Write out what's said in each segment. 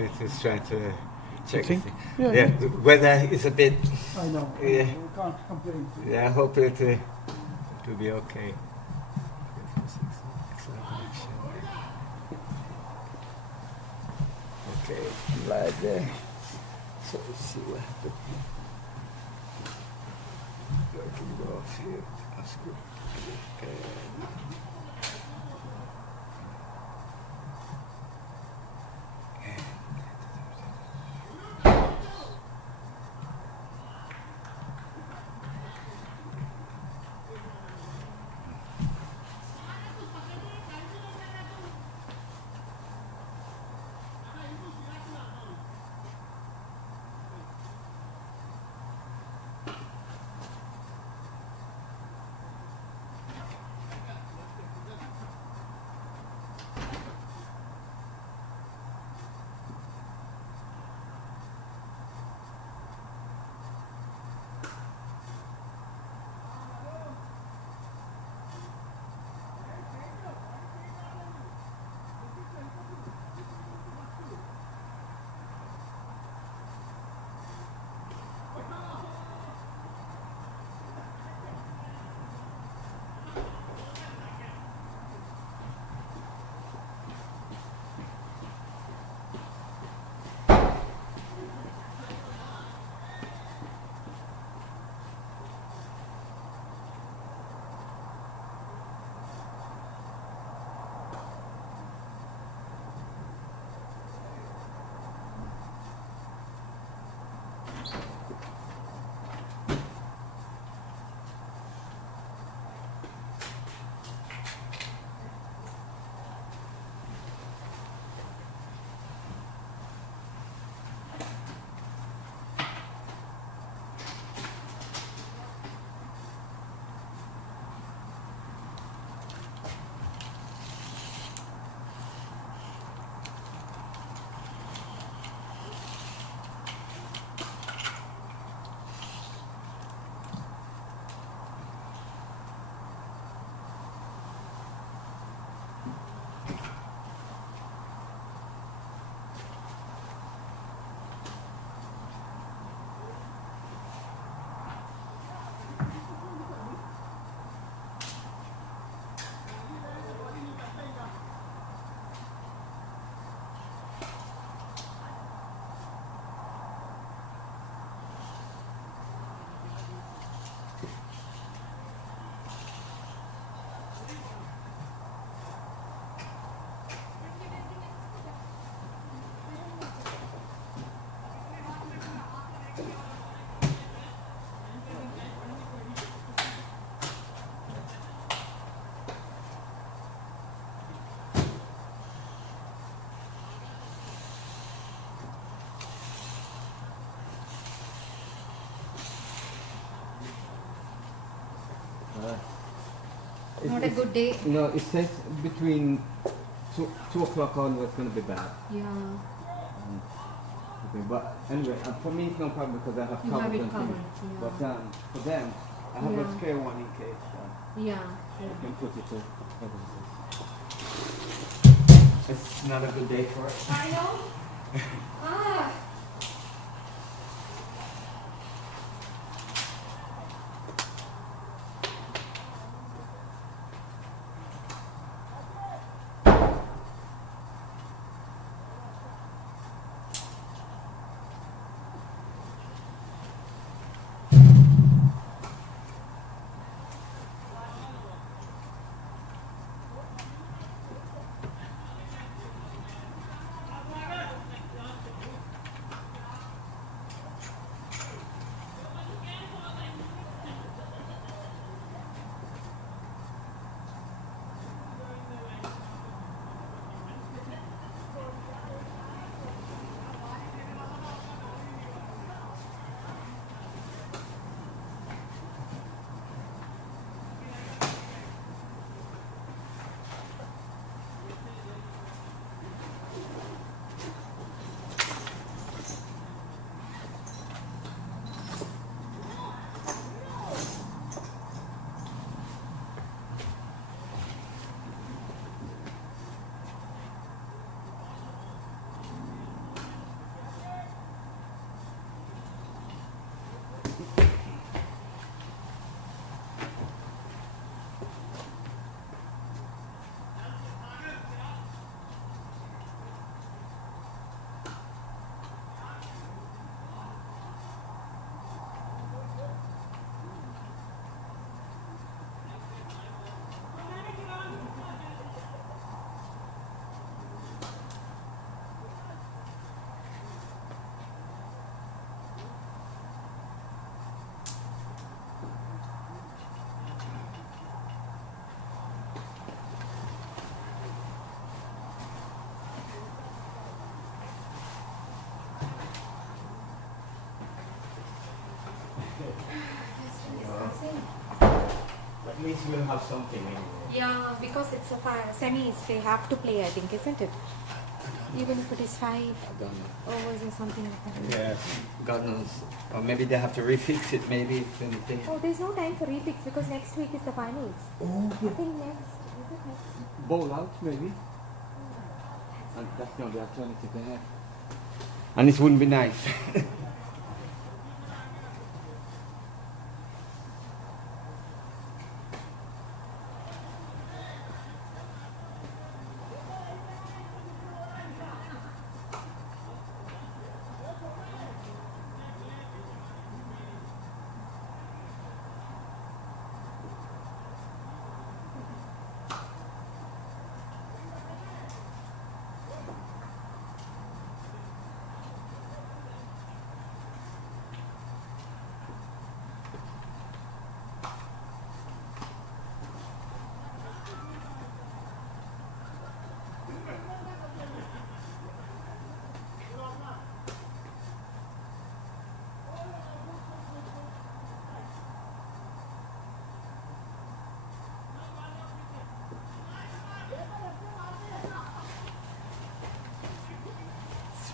it is trying to check. Okay. Yeah, Yeah. the weather is a bit. I know. Yeah. We can't complain. Yeah, I hope it will be okay. Okay, right there. So let's see what happens. I can go off here. That's good. Not a good day. No, it says between 2 o'clock onwards going to be bad. Yeah. Okay, but anyway, for me it's no problem because I have You covered have it and covered, things. yeah. But for them, I have Yeah. a spare one in case. Yeah. I can put it to. It's not a good day for it. I know. Ah. At least we'll have something anyway. Yeah, because it's a semis, they have to play, I think, isn't it? Even if it is 5 I don't know. overs or something like that. Yeah, God knows. Or maybe they have to refix it, maybe if anything. Oh, there's no time for refix because next week is the finals. Oh, I think next. Is it next? Bowlout, maybe. And that's not the alternative they have. And it wouldn't be nice.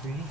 Three.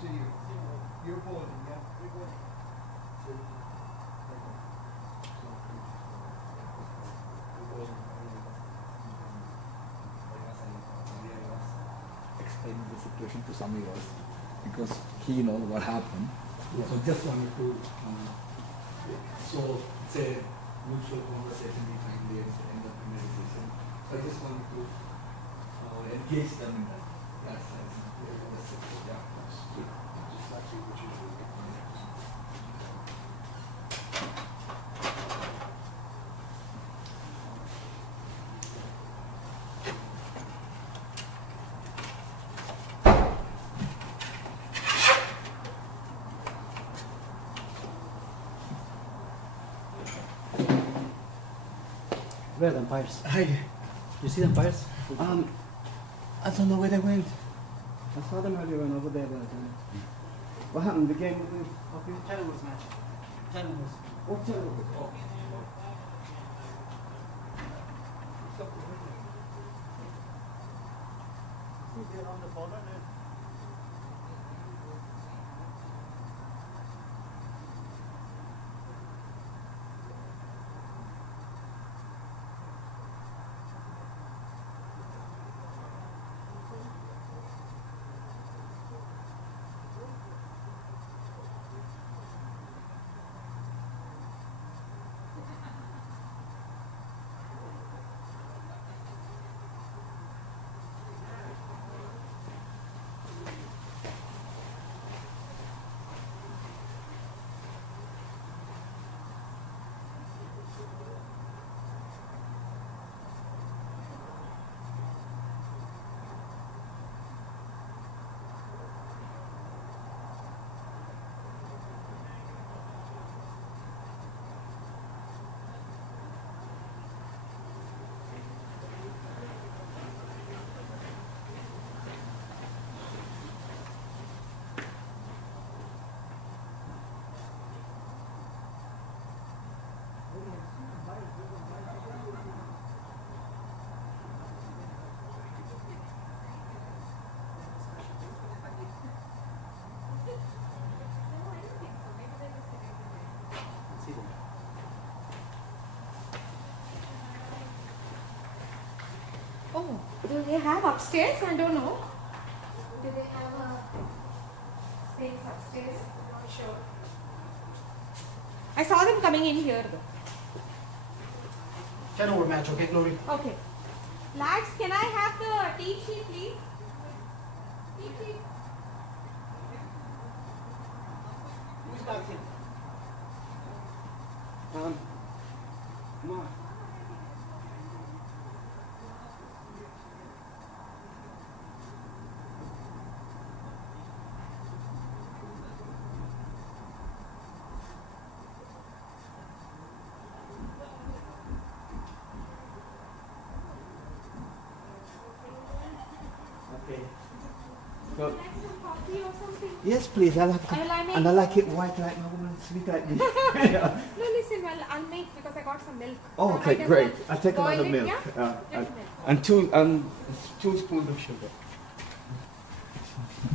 see you. You're bowling, yeah? You're bowling. So, explain the situation to some of us because he knows what happened. So just wanted to so say mutual conversation we finally at the end of the meditation. I just wanted to engage them in that. That's yeah. Just actually what you do. Where are the umpires? Hi. You see the umpires? I don't know where they went. I saw them earlier when over there, but what happened? The game was Okay, Channel's match. Channel's. what time was it? Oh. They're on the bowler. See them. Oh, do they have upstairs? I don't know. Do they have a space upstairs? I'm not sure. I saw them coming in here though. 10 over match, okay, Glory? Okay. Lads, can I have the team sheet, please? Team sheet. Who's back in? Mark. Okay. So, Would you like some coffee or something? yes, please. I'll have Will I make? and I like it white like my woman, sweet like me. No, listen, well, I'll make because I got some milk. Oh, So okay, might as great. well I'll take boil another it, milk. Yeah? And, Just milk. and two spoons of sugar.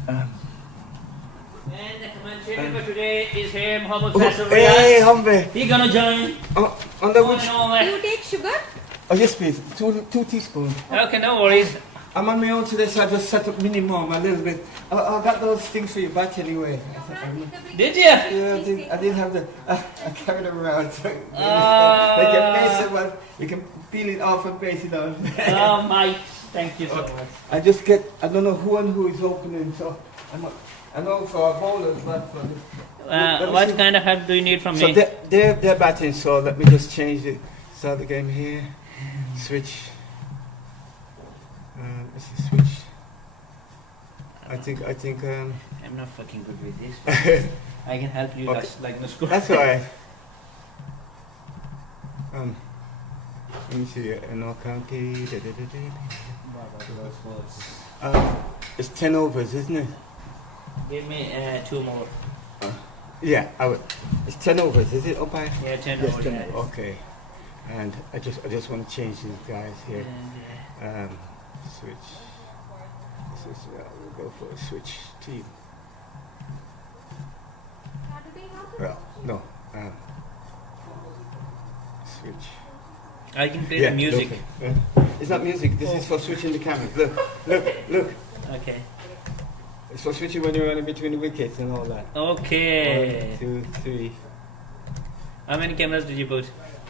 And the commentator for today is here, Muhammad Oh, Faisal hey, Riyaz. Humbe. He gonna join. On the Going which? over. You take sugar? Oh, yes, please. Two teaspoons. Okay, no worries. I'm on my own today, so I just set up minimum a little bit. I got those things for you back anyway. Did you? Yeah, I didn't have the. I carried them around. So they can base it, but you can peel it off and base it on. Oh, Mike, thank you so much. I just get. I don't know who and who is opening, so I know for our bowlers, but for the, What kind of help do you need from so me? they're batting. So let me just change it. Start the game here. Switch. Let's see, switch. I think. I'm not fucking good with this. I can help you. Okay. That's like the school. That's alright. Let me see. No county. It's 10 overs, isn't it? Give me 2 more. Yeah, I would. It's 10 overs, is it, umpire? Yeah, 10 Yes, more. 10. Yeah. Okay. And I just want to change these guys here. Switch. We'll go for a switch team. Well, no. Switch. I can play the music. Look. It's not music. This is for switching the camera. Look. Okay. It's for switching when you're running between the wickets and all that. Okay. 1, 2, 3. How many cameras did you put?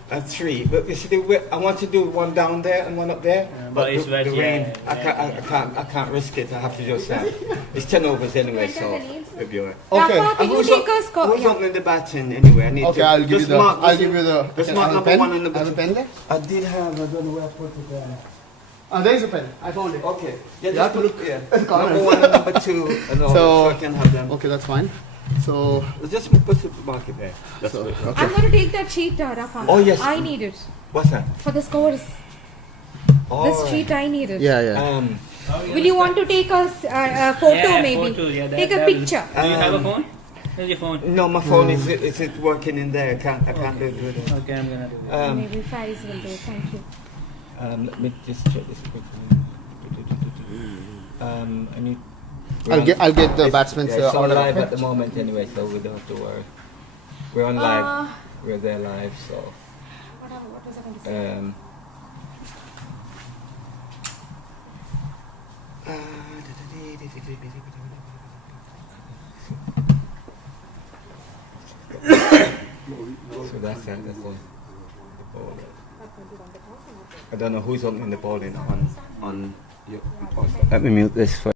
3. But you see, I want to do one down there and one up there. But it's wet, the rain, yeah. I can't risk it. I have to just. It's 10 overs anyway, so it'll be alright. Okay. Rafa, can you take a score? Who's Yeah. opening the batting anyway? I need Okay, to. I'll give you just the. mark- I'll give you the. Just Can I mark have a number pen? 1 and number Have a 2. pen there? I did have. I don't know where I put it there. There is a pen. I found it. Okay. Yeah, You just have to look. look Yeah. at the corners. Number 1 and number 2, and all So- that, so I can have them. Okay, that's fine. So, Just put the mark it there. That's so good. okay. I'm going to take that sheet, Rafa. Oh, yes. I need it What's that? for the scores. Oh, This sheet I need it. Yeah. Will you want to take a photo Yeah, maybe? photo, yeah, take a that will- picture. Do you have a Um, phone? Where's your phone? No, my phone is it working in there? I can't do it. Okay, I'm gonna do it. Maybe Faiz will do it. Thank you. Let me just check this quickly. I need. I'll get the It's- batsman's yeah, it's on order. live at the moment anyway, so we don't have to worry. We're on live. Uh, We're there live, so. what was I going to say? So that's it. That's all. The ball. I don't know who's opening the ball in on your. Let me mute this for.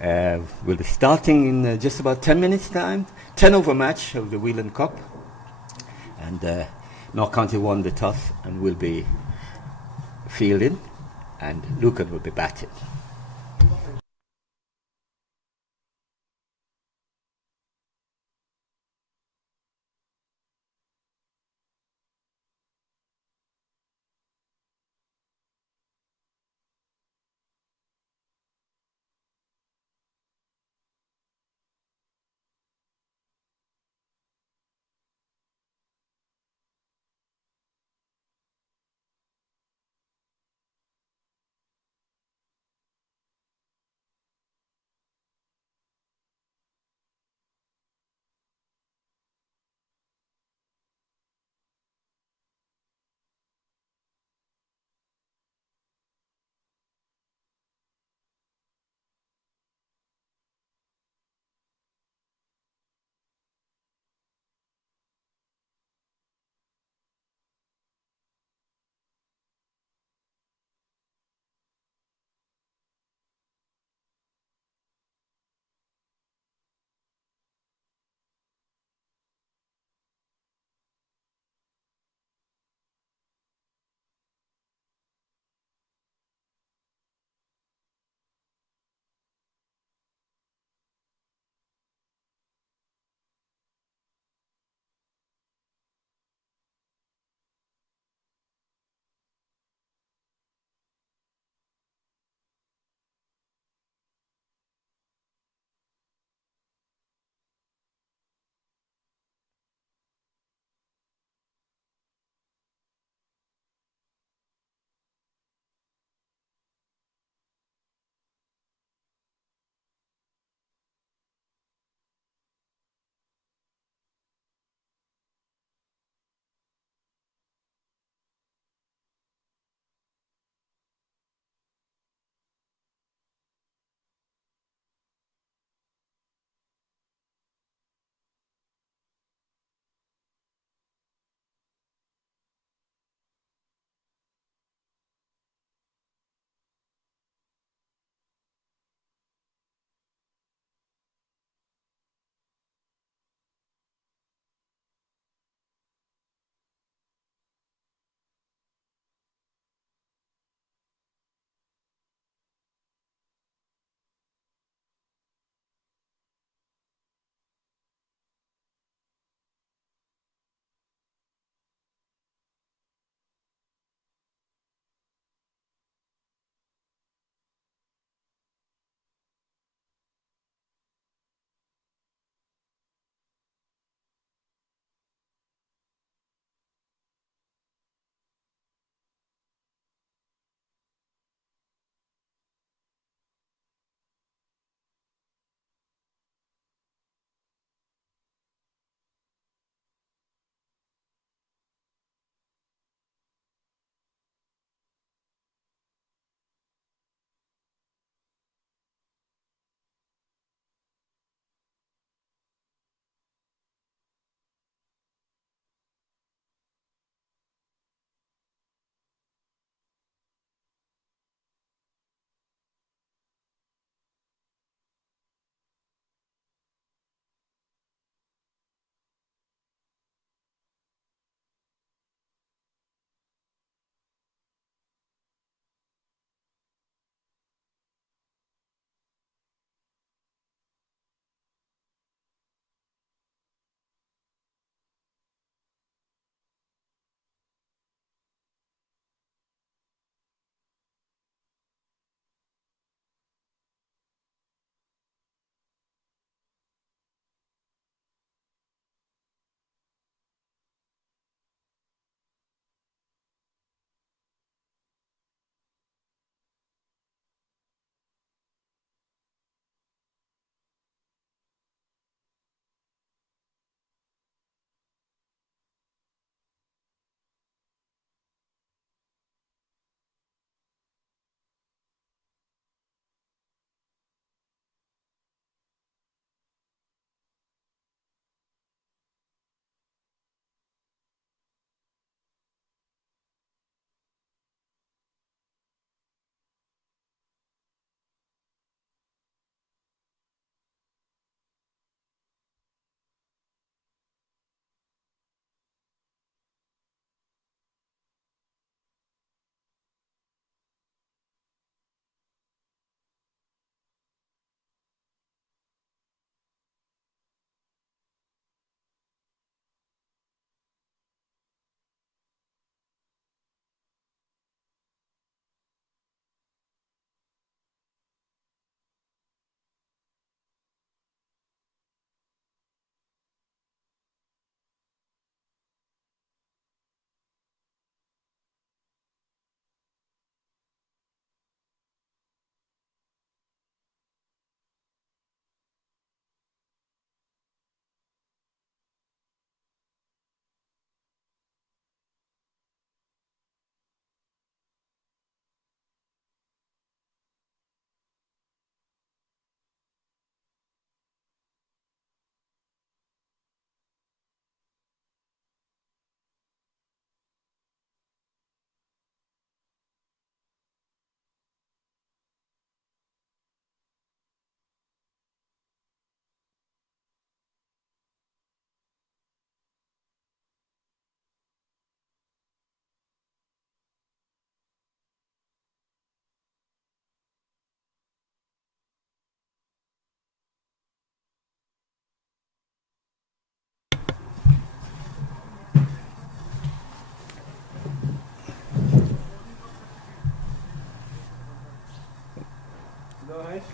We'll be starting in just about 10 minutes time. 10 over match of the Whelan Cup. And North County won the toss and will be fielding, and Lucan will be batting.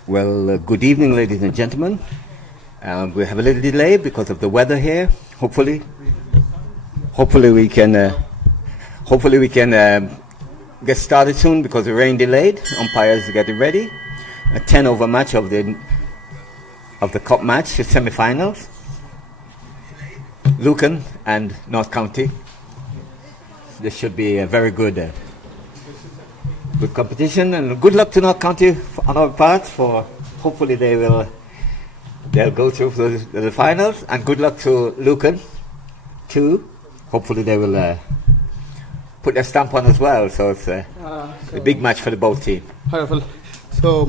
Well, good evening, ladies and gentlemen. We have a little delay because of the weather here. Hopefully we can get started soon because the rain delayed. Umpires getting ready. A 10-over match of the cup match, the semi-finals. Lucan and North County. This should be a very good competition, and good luck to North County on our part. For hopefully they'll go through the finals, and good luck to Lucan too. Hopefully they will put their stamp on as well. So it's a big match for the both teams. Wonderful. So,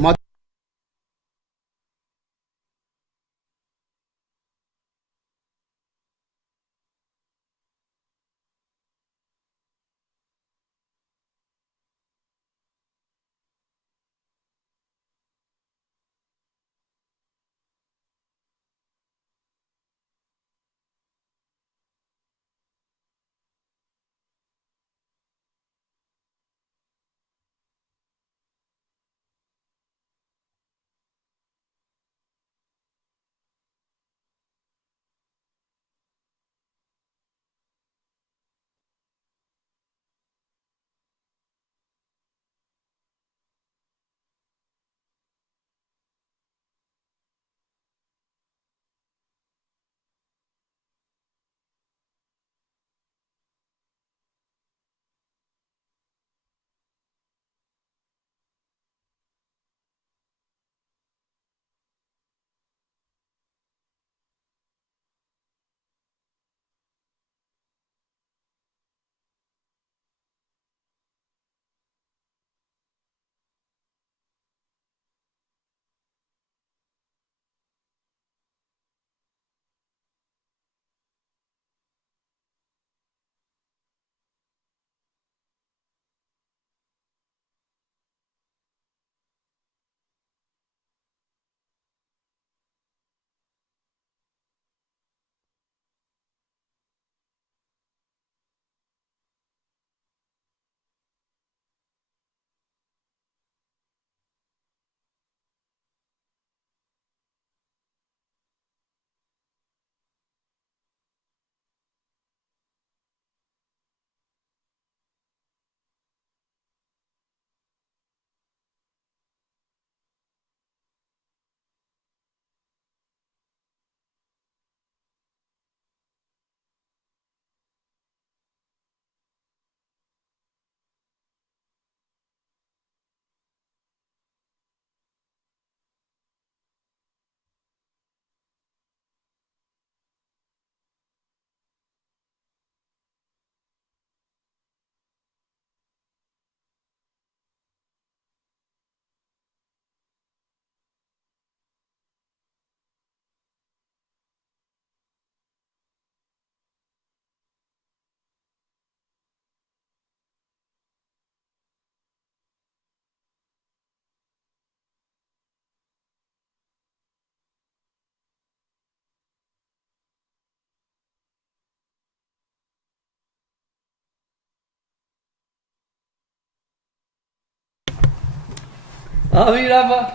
Amirava.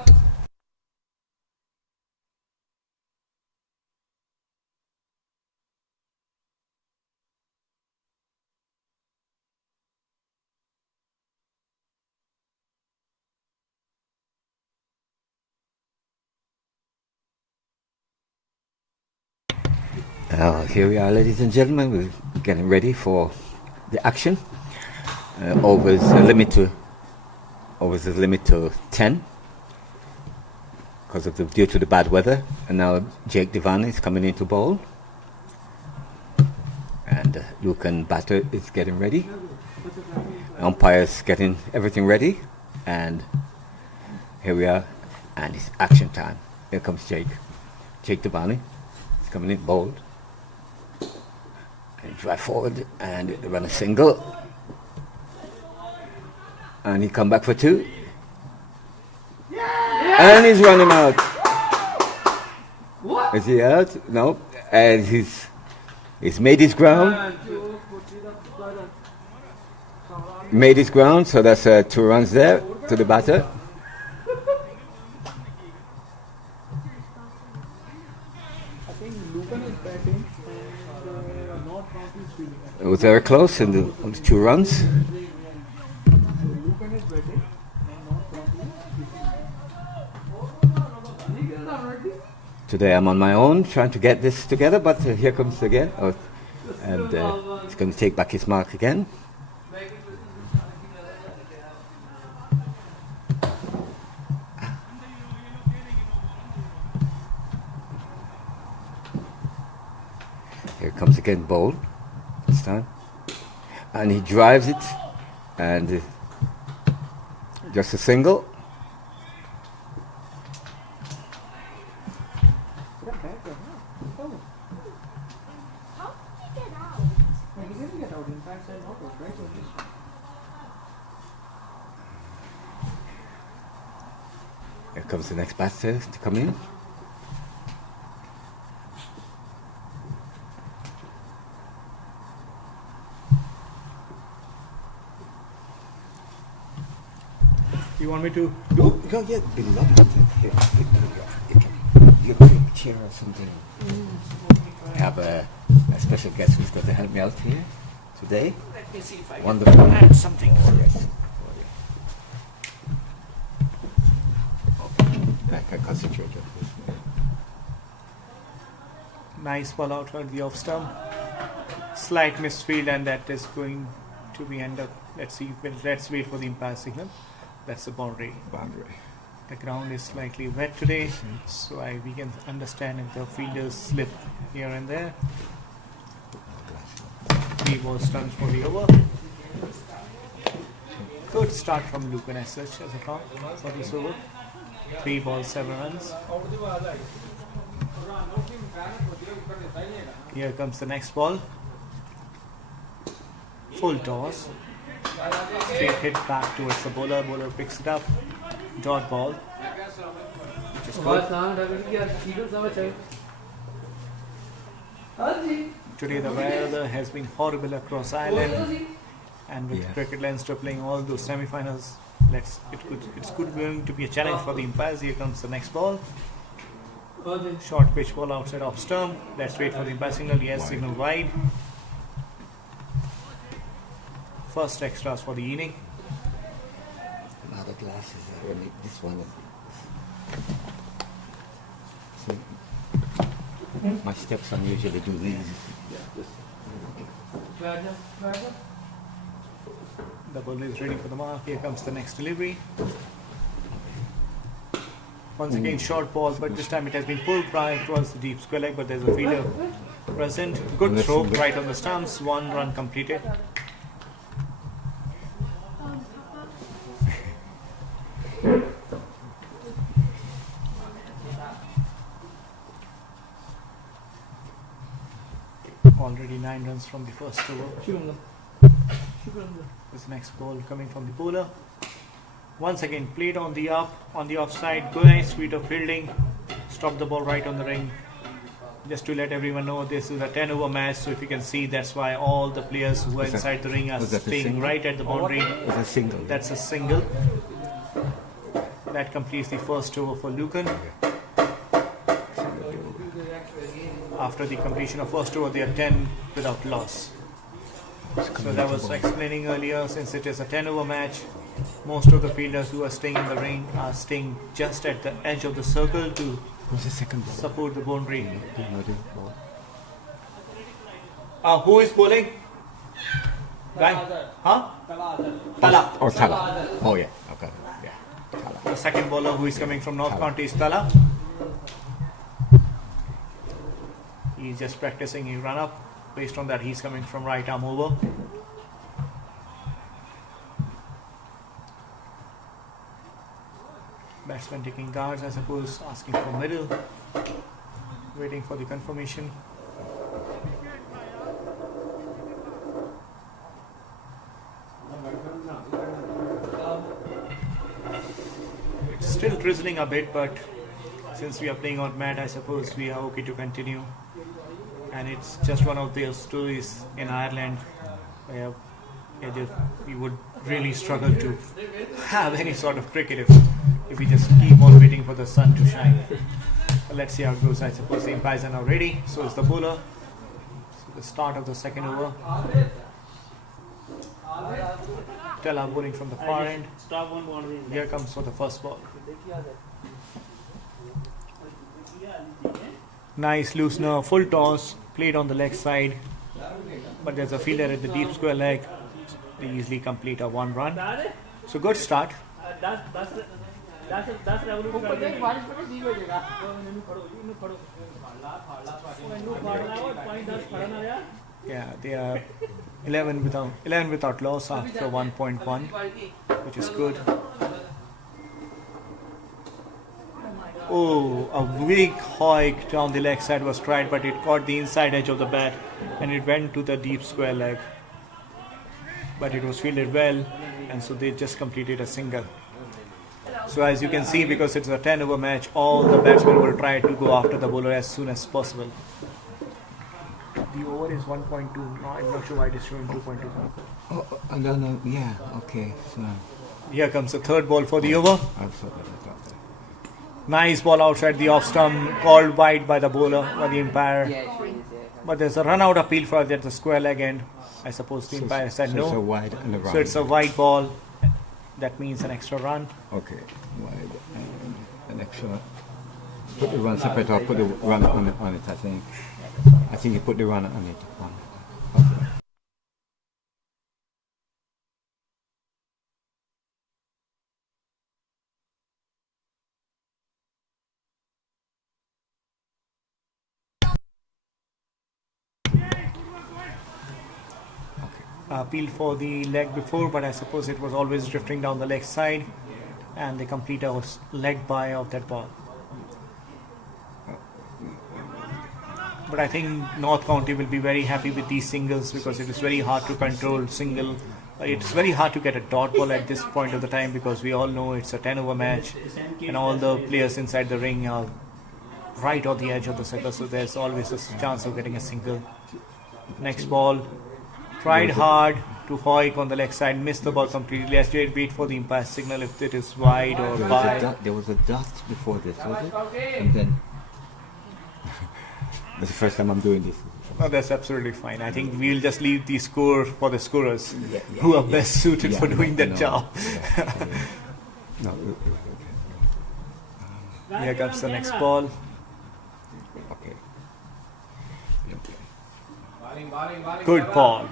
Here we are, ladies and gentlemen. We're getting ready for the action. Overs the limit to 10 due to the bad weather. And now Jake Devane is coming in to bowl, and Lucan batter is getting ready. Umpires getting everything ready, and here we are, and it's action time. Here comes Jake Devane. He's coming in bowled. And drive forward and run a single. And he come back for two. And he's running out. What? Is he out? No. And he's made his ground. Made his ground, so that's 2 runs there to the batter. was very close on the 2 runs. Lucan is batting and not County. Today I'm on my own trying to get this together, but here comes again. And he's going to take back his mark again. Here comes again bowl this time. And he drives it, and just a single. How did he get out? He didn't get out. In fact, I not out, right? Here comes the next batter to come in. You want me to Oh, yeah, beloved. Here, you can a chair or something. I have a special guest who's going to help me out here today. Let me see if I Wonderful. can add something. Oh, yes. I can concentrate on this. Nice ball out on the off stump. Slight misfield, and that is going to be end up. Let's see. Let's wait for the umpire signal. That's the boundary. The ground is slightly wet today, so we can understand if the fielders slip here and there. 3 balls done for the over. Good start from Lucan as such as a count for this over. 3 balls, 7 runs. Here comes the next ball. Full toss. Straight hit back towards the bowler. Bowler picks it up. Dot ball. Which is good. Today the weather has been horrible across Ireland, and with Yes. Cricket Leinster playing all those semi-finals, it's going to be a challenge for the umpires. Here comes the next ball. Short pitch ball outside off stump. Let's wait for the umpire signal. Yes, signal wide. First extras for the inning. Another glasses. This one is. My stepson usually do these. The bowler is ready for the mark. Here comes the next delivery. Once again, short ball, but this time it has been pulled prior towards the deep square leg, but there's a fielder present. Good throw right on the stumps. 1 run completed. Already 9 runs from the first over. This next ball coming from the bowler. Once again, played on the offside. Good, nice feet of fielding. Stop the ball right on the ring. Just to let everyone know, this is a 10 over match. So if you can see, that's why all the players who are Was that- inside the ring are was that a staying single? right at the boundary. It's a single. That's a single. That completes the first over for Lucan. After the completion of first over, they are 10 without loss. So that was explaining earlier, since it is a 10 over match, most of the fielders who are staying in the ring are staying just at the edge of the circle to Who's the second ball? support the boundary. Ball. Who is bowling? Guy? Huh? Tala. Or Tala. Oh, yeah. Okay. Yeah. Tala. The second bowler who is coming from North County is Tala. He's just practicing his run up. Based on that, he's coming from right arm over. Batsman taking guards, I suppose, asking for middle. Waiting for the confirmation. It's still drizzling a bit, but since we are playing on mat, I suppose we are okay to continue. And it's just one of those stories in Ireland where we would really struggle to have any sort of cricket if we just keep on waiting for the sun to shine. But let's see how it goes. I suppose the umpires are now ready. So is the bowler. So the start of the second over. Tala bowling from the far end. Stop one boundary. Here comes for the first ball. Nice loosener, full toss, played on the leg side. But there's a fielder at the deep square leg. They easily complete a 1 run. So good start. Yeah, they are 11 without loss after 1.1, which is good. Oh, a weak hoik down the leg side was tried, but it caught the inside edge of the bat and it went to the deep square leg. But it was fielded well, and so they just completed a single. So as you can see, because it's a 10 over match, all the batsmen will try to go after the bowler as soon as possible. The over is 1.2. No, I'm not sure why it is showing 2.2. Oh, no. Yeah, okay. So, Here comes the third ball for the over. absolutely. Nice ball outside the off stump, called wide by the bowler, by the umpire. But there's a run out appeal for at the square leg end. I suppose the umpire said So it's a no. wide and a round. So it's a wide ball. That means an extra run. Okay, wide and an extra. Put the run separate or put the run on it, I think. I think you put the run on it. Okay. Appeal for the leg before, but I suppose it was always drifting down the leg side, and they complete a leg by of that ball. But I think North County will be very happy with these singles because it is very hard to control single. It's very hard to get a dot ball at this point of the time because we all know it's a 10 over match and all the players inside the ring are right on the edge of the circle, so there's always a chance of getting a single. Next ball. Tried hard to hoik on the leg side, missed the ball completely. Let's wait for the umpire signal if it is wide or wide. There was a dot before this, was it? And then that's the first time I'm doing this. No, that's absolutely fine. I think we'll just leave the score for the scorers who are best suited for doing that job. No. Here comes the next ball. Okay. Good ball.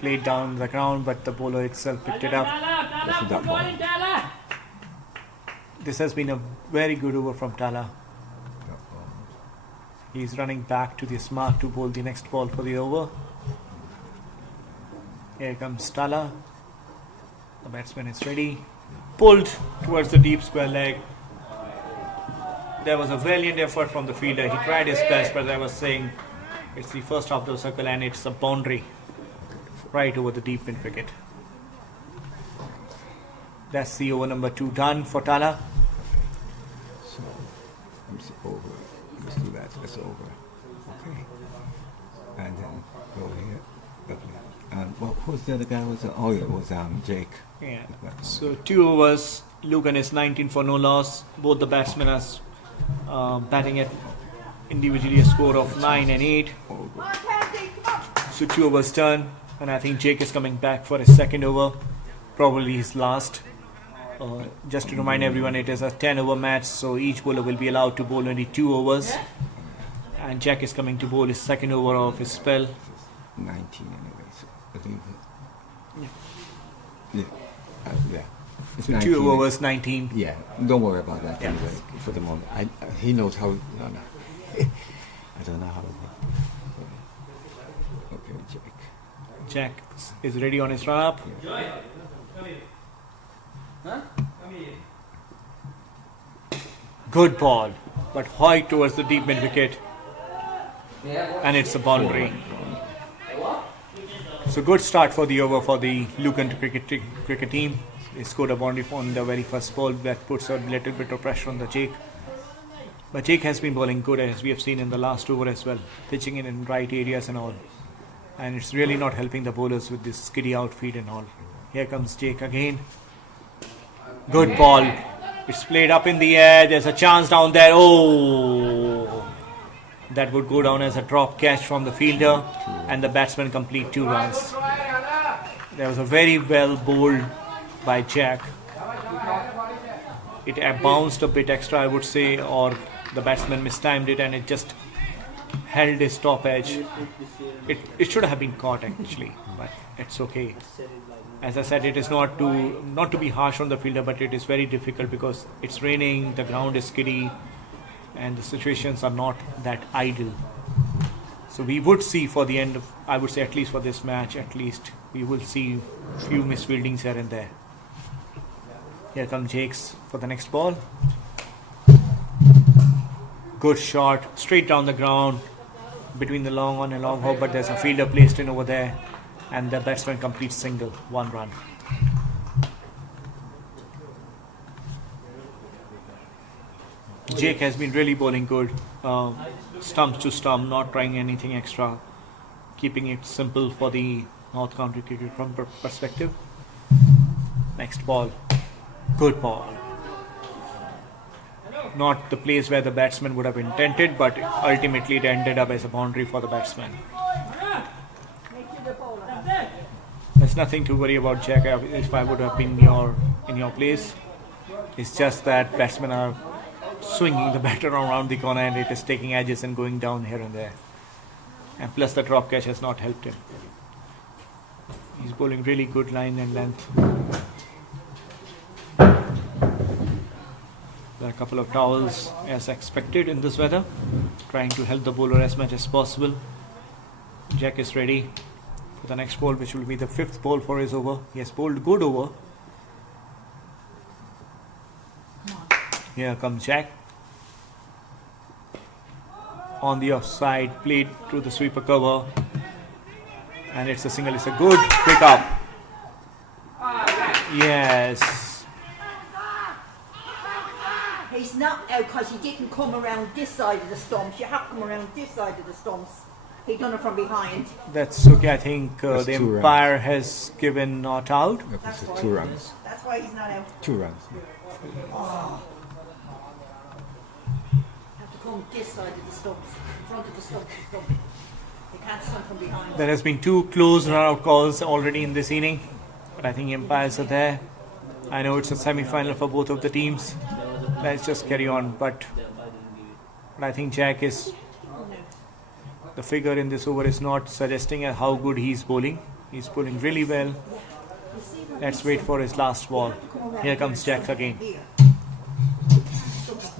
Played down the ground, but the bowler itself picked it up. This has been a very good over from Tala. He's running back to the mark to bowl the next ball for the over. Here comes Tala. The batsman is ready. Pulled towards the deep square leg. There was a valiant effort from the fielder. He tried his best, but as I was saying, it's the first half of the circle and it's a boundary right over the deep mid wicket. That's the over number 2 done for Tala. So, it's over. Let's do that. It's over. Okay. And then go here. Lovely. And who's the other guy? It was Jake. Yeah. So 2 overs. Lucan is 19 for no loss. Both the batsmen are batting at individually a score of 9 and 8. So 2 overs done. And I think Jake is coming back for his second over. Probably his last. Just to remind everyone, it is a 10 over match, so each bowler will be allowed to bowl only 2 overs. And Jack is coming to bowl his second over of his spell. 19 anyway, so I think. Yeah. It's So 19. 2 overs, 19. Yeah, don't worry about that Yeah. anyway, for the moment. He knows how. No. I don't know how. Okay, Jake. Jack is ready on his run up. Good ball, but high towards the deep mid wicket, and it's a boundary. So good start for the over for the Lucan cricket team. They scored a boundary on the very first ball that puts a little bit of pressure on the Jake. But Jake has been bowling good, as we have seen in the last over as well, pitching in right areas and all. And it's really not helping the bowlers with this skiddy outfeed and all. Here comes Jake again. Good ball. It's played up in the air. There's a chance down there. Oh! That would go down as a drop catch from the fielder. And the batsman complete 2 runs. There was a very well bowled by Jack. It bounced a bit extra, I would say, or the batsman mistimed it and it just held his top edge. It should have been caught actually, but it's okay. As I said, it is not to be harsh on the fielder, but it is very difficult because it's raining, the ground is skiddy, and the situations are not that ideal. So we would see for the end of, I would say at least for this match, at least we will see few misfieldings here and there. Here comes Jakes for the next ball. Good shot, straight down the ground, between the long on and long hop, but there's a fielder placed in over there, and the batsman completes single, 1 run. Jake has been really bowling good, stumps to stump, not trying anything extra, keeping it simple for the North County cricket from perspective. Next ball, good ball. Not the place where the batsman would have intended, but ultimately it ended up as a boundary for the batsman. There's nothing to worry about, Jack. If I would have been in your place, it's just that batsmen are swinging the batter around the corner and it is taking edges and going down here and there. And plus the drop catch has not helped him. He's bowling really good line and length. There are a couple of towels as expected in this weather, trying to help the bowler as much as possible. Jack is ready for the next ball, which will be the 5th ball for his over. He has bowled good over. Here comes Jack. On the offside, played through the sweeper cover. And it's a single, it's a good pick up. Yes. He's not out because he didn't come around this side of the stumps. You have to come around this side of the stumps. He done it from behind. That's okay. I think That's the 2 umpire has given not out. That's why. 2 runs. That's why he's not out. 2 runs. Oh. Have to come this side of the stumps, in front of the stumps. You can't stump from behind. There has been 2 close run-out calls already in this inning, but I think umpires are there. I know it's a semi-final for both of the teams. Let's just carry on, but I think Jack is, the figure in this over is not suggesting how good he's bowling. He's bowling really well. Let's wait for his last ball. Here comes Jack again.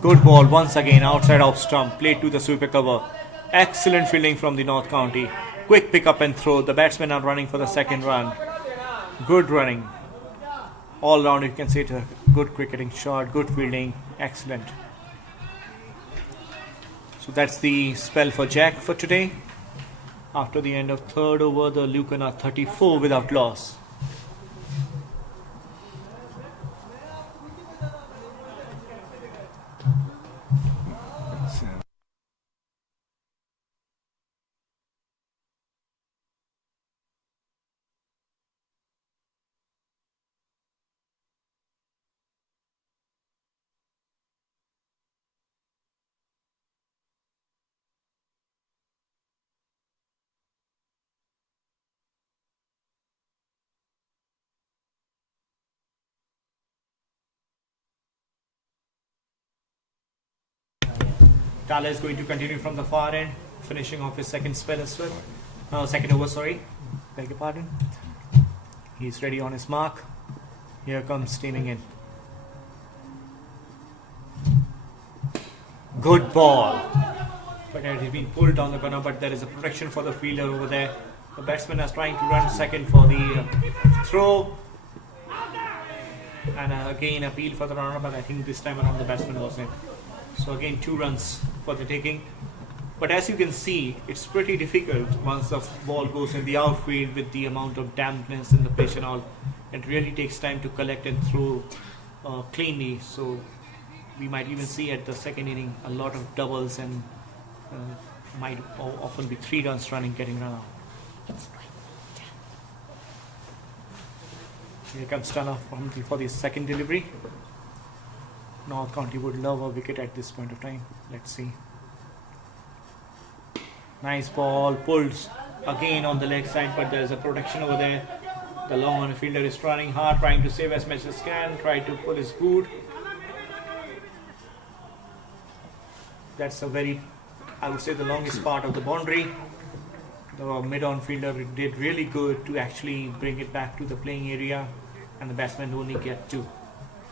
Good ball once again, outside off stump, played to the sweeper cover. Excellent fielding from the North County. Quick pick up and throw. The batsmen are running for the 2nd run. Good running. All round, you can say it's a good cricketing shot, good fielding, excellent. So that's the spell for Jack for today. After the end of 3rd over, the Lucan are 34 without loss. Tala is going to continue from the far end, finishing off his 2nd spell as well. 2nd over, sorry. Beg your pardon. He's ready on his mark. Here comes steaming in. Good ball. But it has been pulled down the corner, but there is a protection for the fielder over there. The batsman is trying to run 2nd for the throw. And again appeal for the runner, but I think this time around the batsman was in. So again 2 runs for the taking. But as you can see, it's pretty difficult once the ball goes in the outfield with the amount of dampness and the pitch and all. It really takes time to collect and throw cleanly. So we might even see at the 2nd inning a lot of doubles and might often be 3 runs running getting run out. Here comes Tala for the 2nd delivery. North County would love a wicket at this point of time. Let's see. Nice ball, pulled again on the leg side, but there's a protection over there. The long on fielder is trying hard, trying to save as much as can, try to pull his boot. That's a very, I would say, the longest part of the boundary. The mid-on fielder did really good to actually bring it back to the playing area, and the batsman only get 2.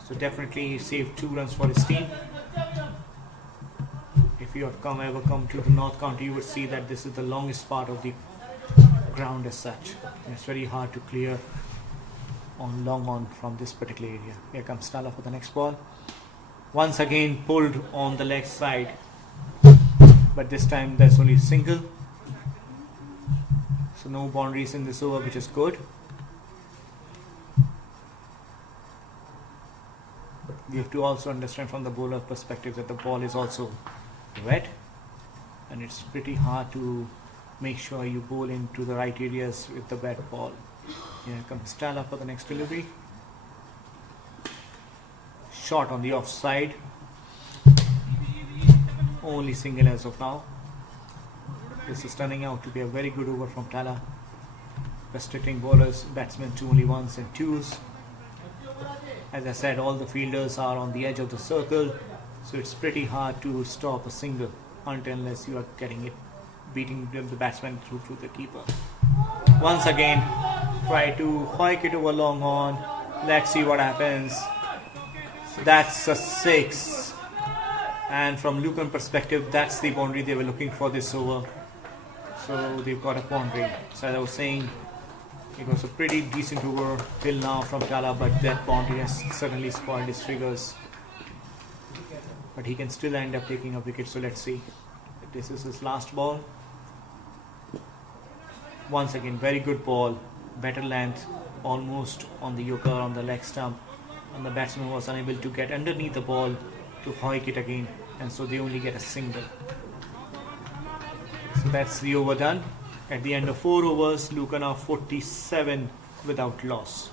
So definitely saved 2 runs for his team. If you have ever come to the North County, you would see that this is the longest part of the ground as such. And it's very hard to clear on long on from this particular area. Here comes Tala for the next ball. Once again pulled on the left side, but this time that's only single. So no boundaries in this over, which is good. You have to also understand from the bowler perspective that the ball is also wet, and it's pretty hard to make sure you bowl into the right areas with the wet ball. Here comes Tala for the next delivery. Shot on the offside. Only single as of now. This is turning out to be a very good over from Tala, restricting bowlers, batsmen to only 1s and 2s. As I said, all the fielders are on the edge of the circle, so it's pretty hard to stop a single unless you are getting it, beating the batsman through to the keeper. Once again, try to hike it over long on. Let's see what happens. That's a 6. And from Lucan perspective, that's the boundary they were looking for this over. So they've got a boundary. So as I was saying, it was a pretty decent over till now from Tala, but that boundary has certainly spoiled his figures. But he can still end up taking a wicket, so let's see. This is his last ball. Once again, very good ball, better length, almost on the yorker on the leg stump, and the batsman was unable to get underneath the ball to hike it again, and so they only get a single. So that's the over done. At the end of 4 overs, Lucan are 47 without loss.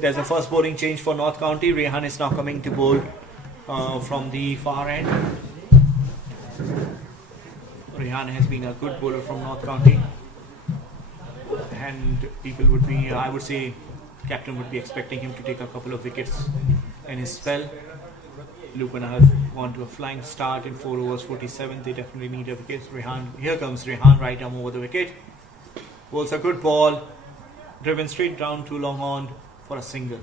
There's a first bowling change for North County. Rehan is now coming to bowl from the far end. Rehan has been a good bowler from North County, and people would be, I would say, captain would be expecting him to take a couple of wickets in his spell. Lucan have gone to a flying start in 4 overs 47. They definitely need a wicket. Rehan, here comes Rehan, right arm over the wicket. Bowls a good ball, driven straight down to long on for a single.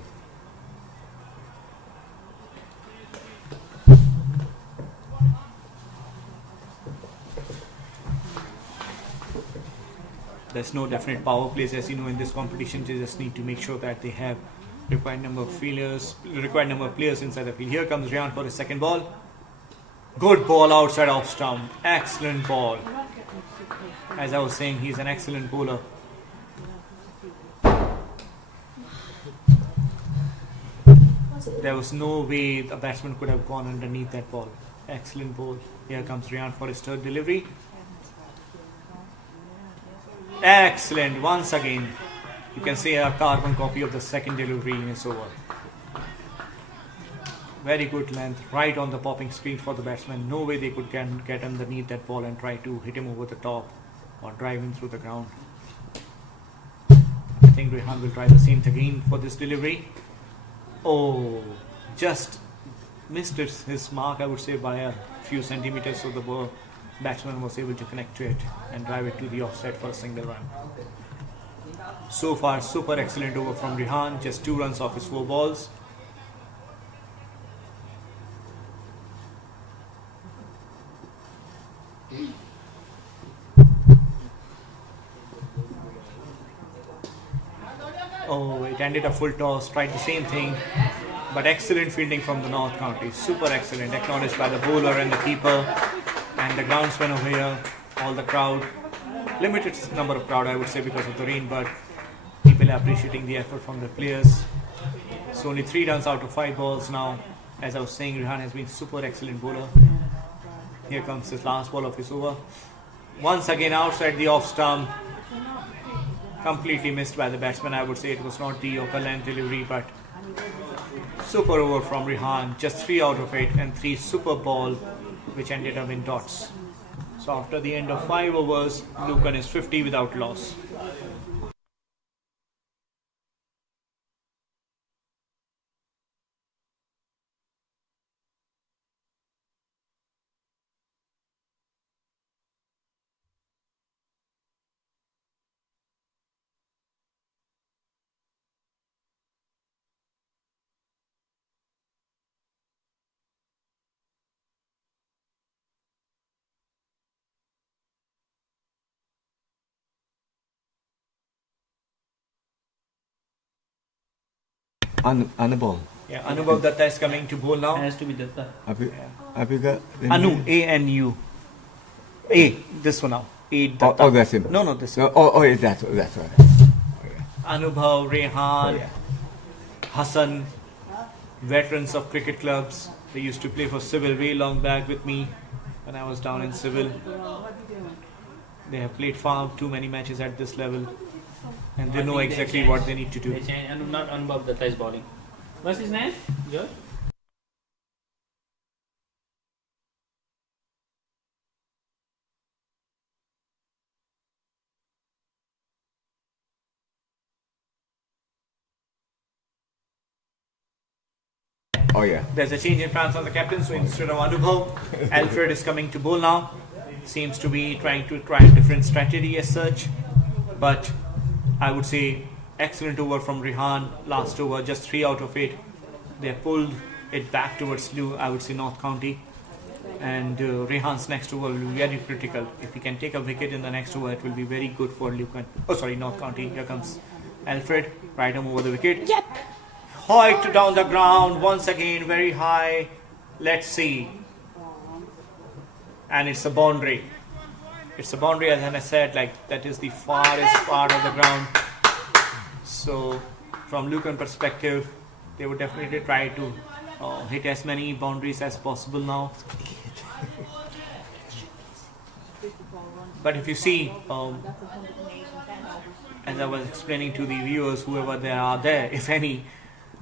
There's no definite power plays, as you know, in this competition. They just need to make sure that they have required number of players inside the field. Here comes Rehan for his second ball. Good ball outside off stump. Excellent ball. As I was saying, he's an excellent bowler. There was no way the batsman could have gone underneath that ball. Excellent ball. Here comes Rehan for his third delivery. Excellent. Once again, you can say a carbon copy of the second delivery in his over. Very good length, right on the popping screen for the batsman. No way they could get underneath that ball and try to hit him over the top or drive him through the ground. I think Rehan will try the same again for this delivery. Oh, just missed his mark, I would say, by a few centimeters, so the batsman was able to connect to it and drive it to the offside for a single run. So far, super excellent over from Rehan, just 2 runs off his 4 balls. Oh, it ended a full toss, tried the same thing, but excellent fielding from the North County. Super excellent, acknowledged by the bowler and the keeper and the groundsman over here, all the crowd. Limited number of crowd, I would say, because of the rain, but people are appreciating the effort from the players. So only 3 runs out of 5 balls now. As I was saying, Rehan has been super excellent bowler. Here comes his last ball of his over. Once again outside the off stump. Completely missed by the batsman. I would say it was not the Yorker length delivery, but super over from Rehan. Just 3 out of 8 and 3 super ball, which ended up in dots. So after the end of 5 overs, Lucan is 50 without loss. On the ball. Yeah, Anubhav Datta is coming to bowl now. Has to be Datta. Have you got the Anu, name? A-N-U. A, this one now. A Oh, Datta. oh, that's him. No, this No, one. yeah, that's right. Anubhav, Rehan, Oh, yeah. Hassan, veterans of cricket clubs. They used to play for Civil way long back with me when I was down in Civil. They have played far too many matches at this level, and they know exactly what they need to do. They change, and not Anubhav Datta is bowling. What's his name? George? Oh, yeah. There's a change in plans on the captain, so instead of Anubhav, Alfred is coming to bowl now. Seems to be trying a different strategy as such, but I would say excellent over from Rehan. Last over, just 3 out of 8. They pulled it back towards I would say North County, and Rehan's next over will be very critical. If he can take a wicket in the next over, it will be very good for Lucan. Oh, sorry, North County. Here comes Alfred, right arm over the wicket. Yep. Hoiked down the ground once again, very high. Let's see. And it's a boundary. It's a boundary, as I said, like that is the farthest part of the ground. So, from Lucan perspective, they would definitely try to hit as many boundaries as possible now. But if you see, as I was explaining to the viewers, whoever they are there, if any,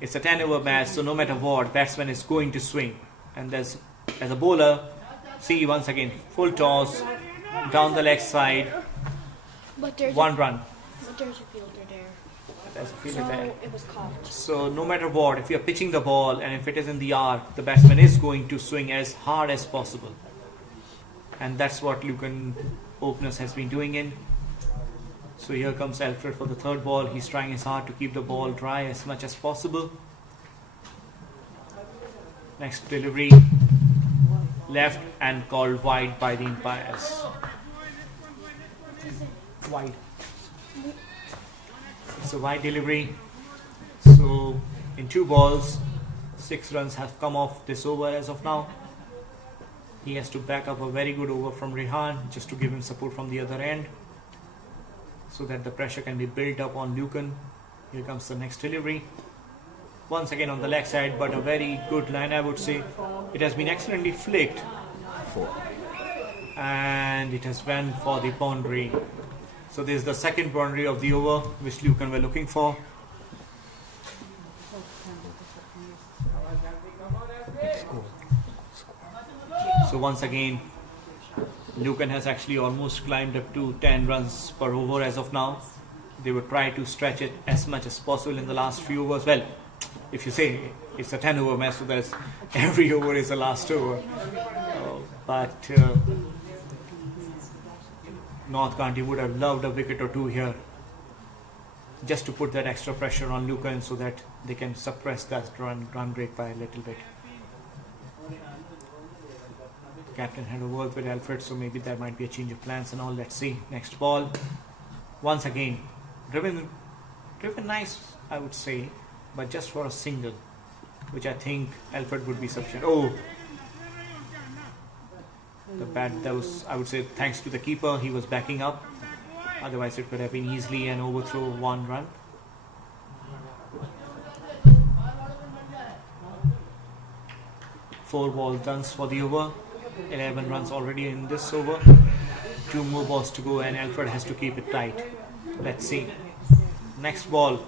it's a 10 over match, so no matter what, batsman is going to swing. And as a bowler, see once again, full toss, down the leg side, But there's 1 run. But there's a fielder there. There's a fielder So there. it was caught. So no matter what, if you're pitching the ball and if it is in the arc, the batsman is going to swing as hard as possible. And that's what Lucan openers has been doing in. So here comes Alfred for the 3rd ball. He's trying his hard to keep the ball dry as much as possible. Next delivery, left and called wide by the umpires. Wide. It's a wide delivery. So in 2 balls, 6 runs have come off this over as of now. He has to back up a very good over from Rehan just to give him support from the other end, so that the pressure can be built up on Lucan. Here comes the next delivery. Once again on the leg side, but a very good line, I would say. It has been excellently flicked. 4. And it has went for the boundary. So this is the 2nd boundary of the over, which Lucan were looking for. So once again, Lucan has actually almost climbed up to 10 runs per over as of now. They would try to stretch it as much as possible in the last few overs. Well, if you say it's a 10 over match, so there's every over is a last over. But North County would have loved a wicket or 2 here, just to put that extra pressure on Lucan so that they can suppress that run rate by a little bit. captain had a word with Alfred, so maybe there might be a change of plans and all. Let's see. Next ball. Once again, driven nice, I would say, but just for a single, which I think Alfred would be sufficient. Oh, the bat, that was, I would say, thanks to the keeper, he was backing up. Otherwise, it could have been easily an overthrow, 1 run. Four ball runs for the over. 11 runs already in this over. 2 more balls to go, and Alfred has to keep it tight. Let's see. Next ball.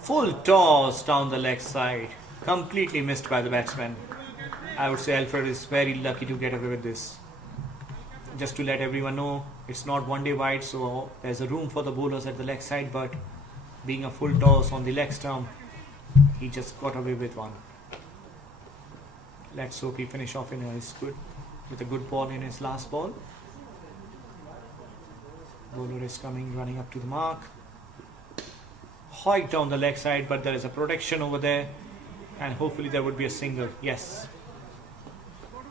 Full toss down the leg side. Completely missed by the batsman. I would say Alfred is very lucky to get away with this. Just to let everyone know, it's not one day wide, so there's a room for the bowlers at the leg side, but being a full toss on the leg stump, he just got away with one. Let's hope he finish off with a good ball in his last ball. Bowler is coming, running up to the mark. Hiked down the leg side, but there is a protection over there, and hopefully there would be a single. Yes.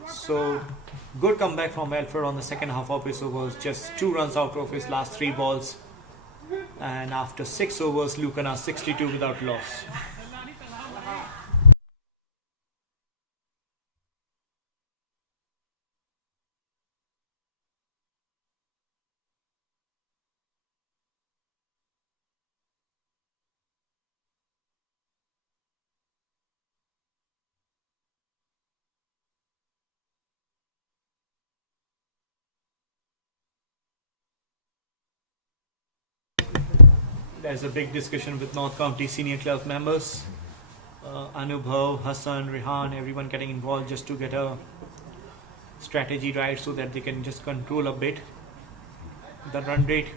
So good comeback from Alfred on the second half of his overs. Just 2 runs out of his last 3 balls, and after 6 overs, Lucan are 62 without loss. There's a big discussion with North County senior club members. Anubhav, Hassan, Rehan, everyone getting involved just to get a strategy right so that they can just control a bit. The run rate,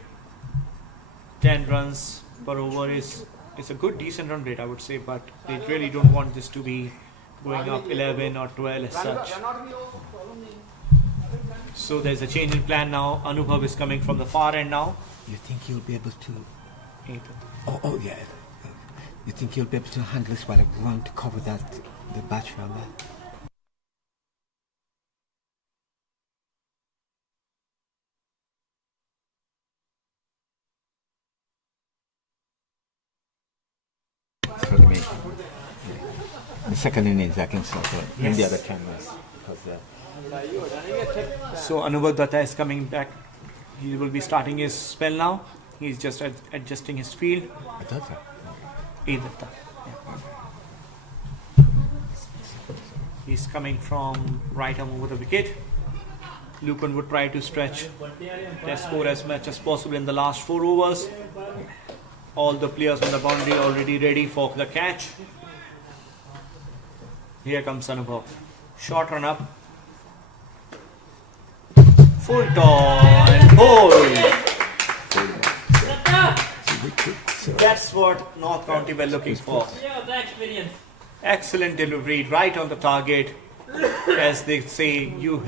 10 runs per over is a good decent run rate, I would say, but they really don't want this to be going up 11 or 12 as such. So there's a change in plan now. Anubhav is coming from the far end now. You think you'll be able to? Oh yeah. You think you'll be able to handle this while I'm going to cover the batch from that? For me, the second innings I can sort of in the other cameras because. So Anubhav Datta is coming back. He will be starting his spell now. He's just adjusting his field. Datta. Datta. He's coming from right arm over the wicket. Lucan would try to stretch their score as much as possible in the last 4 overs. All the players on the boundary already ready for the catch. Here comes Anubhav. Short run up. Full toss and hold. That's what North County were looking for. Yeah, the experience. Excellent delivery, right on the target. As they say, you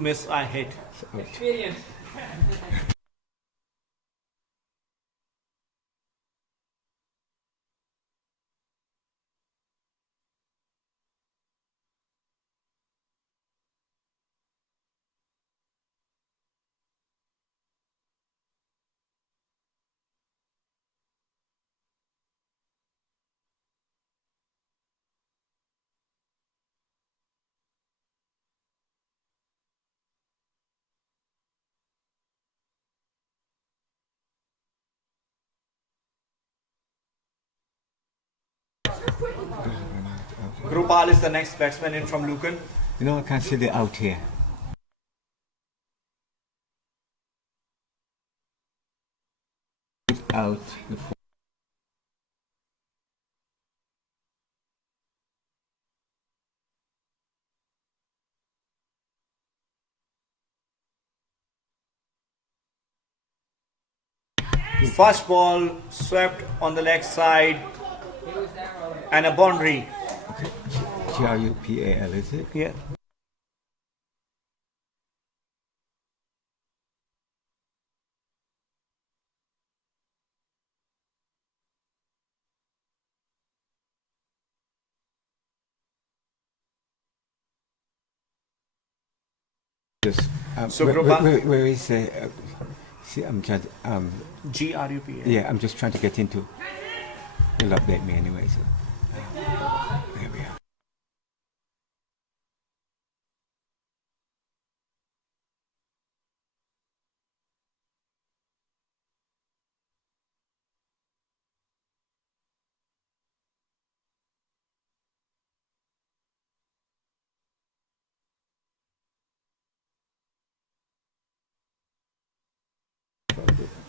miss, I hit. Experience. Gopal is the next batsman in from Lucan. You know, I can't see the out here. Out. First ball swept on the leg side and a boundary. Grupal, is it? Yeah. Just, So where, Gopal- where is see, I'm trying to, GRUP. yeah, I'm just trying to get into. He'll update me anyway. So there we are.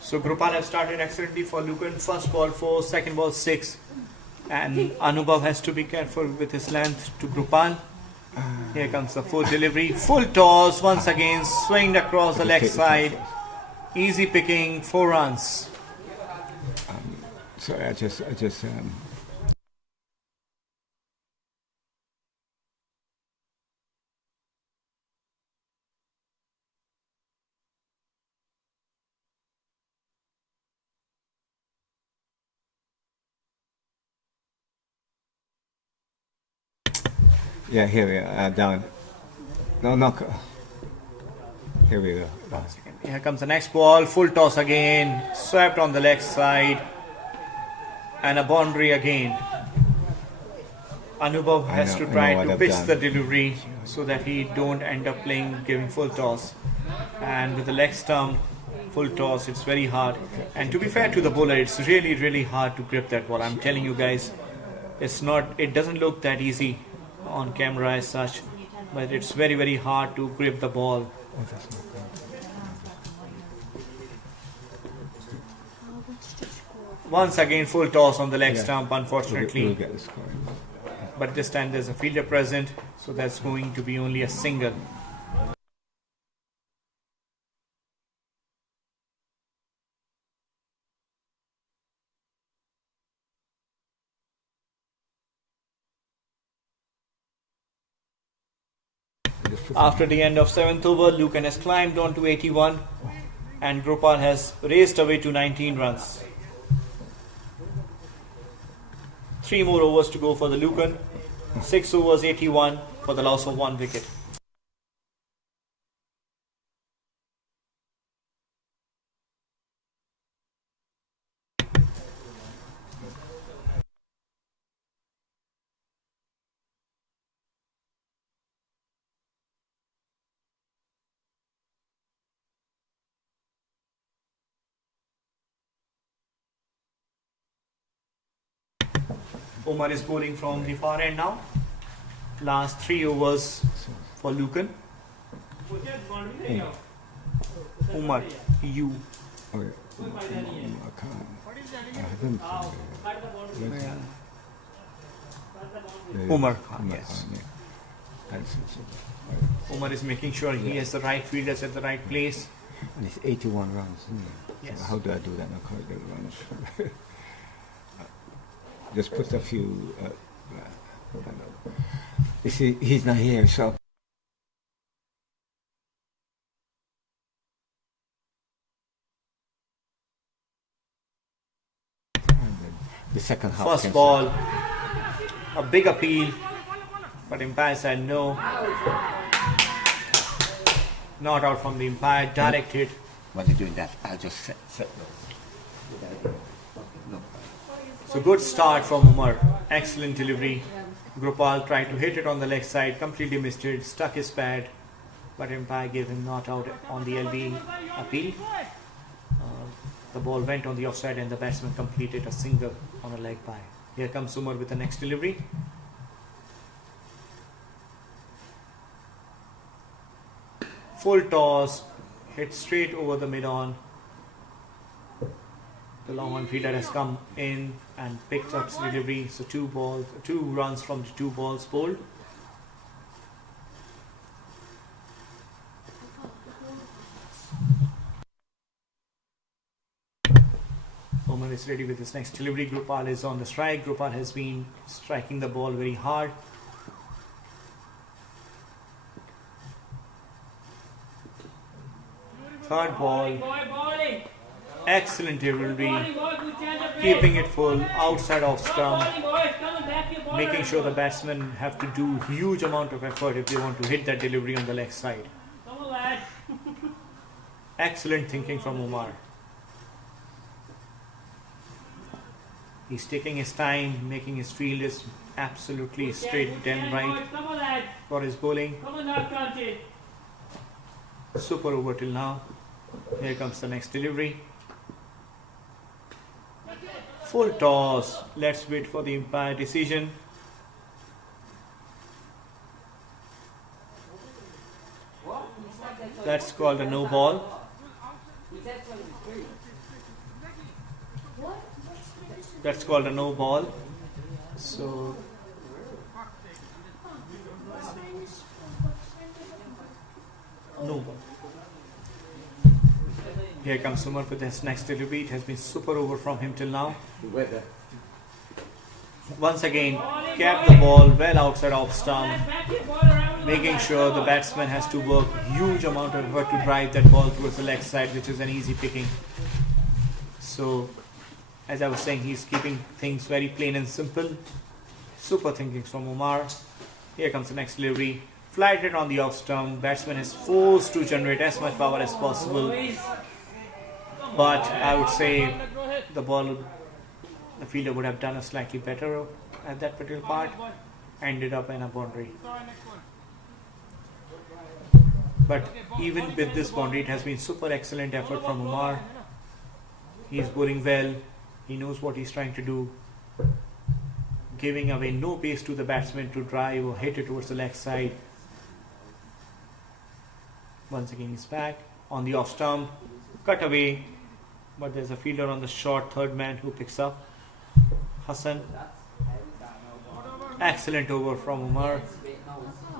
So Grupal has started excellently for Lucan. First ball 4, second ball 6. And Anubhav has to be careful with his length to Grupal. Here comes the full delivery. Full toss once again, swinged across the leg side. Easy picking, 4 runs. Sorry, I just yeah, here we are, down. No, knock. Here we go. Here comes the next ball. Full toss again. Swept on the leg side. And a boundary again. Anubhav has to try to pitch the delivery so that he don't end up giving full toss. And with the leg stump, full toss, it's very hard. And to be fair to the bowler, it's really, really hard to grip that ball. I'm telling you guys, it doesn't look that easy on camera as such, but it's very, very hard to grip the ball. Once again, full toss on the leg stump, unfortunately. We'll get the score. But this time there's a fielder present, so that's going to be only a single. After the end of 7th over, Lucan has climbed on to 81 and Gopal has raced away to 19 runs. 3 more overs to go for the Lucan. 6 overs, 81 for the loss of 1 wicket. Umar is bowling from the far end now. Last 3 overs for Lucan. Umar, you. Oh, yeah. Umar Khan, yes. Yeah. Umar is making sure he has the right fielders at the right place. And it's 81 runs, isn't it? Yes. So how do I do that? I can't get runs. Just put a few. You see, he's not here, so. The second half. First ball, a big appeal, but umpire said no. Not out from the umpire, direct hit. While you're doing that, I'll just set those. So good start from Umar, excellent delivery. Gopal tried to hit it on the leg side, completely missed it, stuck his pad, but umpire gave him not out on the LB appeal. The ball went on the offside and the batsman completed a single on a leg by. Here comes Umar with the next delivery. Full toss, hit straight over the mid-on. The long on fielder has come in and picked up delivery. So 2 runs from the 2 balls bowled. Umar is ready with his next delivery. Gopal is on the strike. Gopal has been striking the ball very hard. Third ball. Excellent delivery. Keeping it full outside of stump. Making sure the batsmen have to do huge amount of effort if they want to hit that delivery on the leg side. Excellent thinking from Umar. He's taking his time, making his field is absolutely straight and right Come on, lad. for his bowling. Come on, now, Conti. Super over till now. Here comes the next delivery. Full toss. Let's wait for the umpire decision. That's called a no ball. That's called a no ball. So no ball. Here comes Umar with his next delivery. It has been super over from him till now. Weather. Once again, kept the ball well outside off stump, Back your ball around. making sure the batsman has to work huge amount of effort to drive that ball towards the leg side, which is an easy picking. So, as I was saying, he's keeping things very plain and simple. Super thinking from Umar. Here comes the next delivery. Flighted on the off stump. Batsman is forced to generate as much power as possible. But I would say the fielder would have done a slightly better at that particular part. Ended up in a boundary. But even with this boundary, it has been super excellent effort from Umar. He's bowling well. He knows what he's trying to do. Giving away no pace to the batsman to drive or hit it towards the leg side. Once again, he's back on the off stump. Cut away. But there's a fielder on the short, third man who picks up. Hassan. Excellent over from Umar.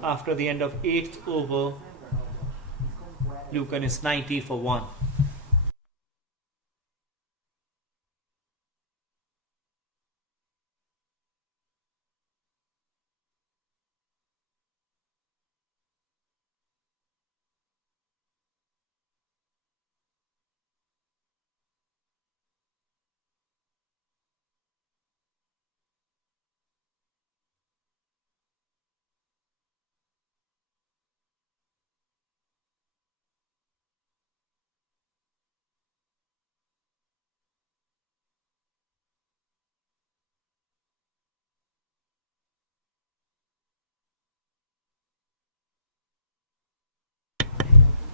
After the end of 8th over, Lucan is 90 for 1.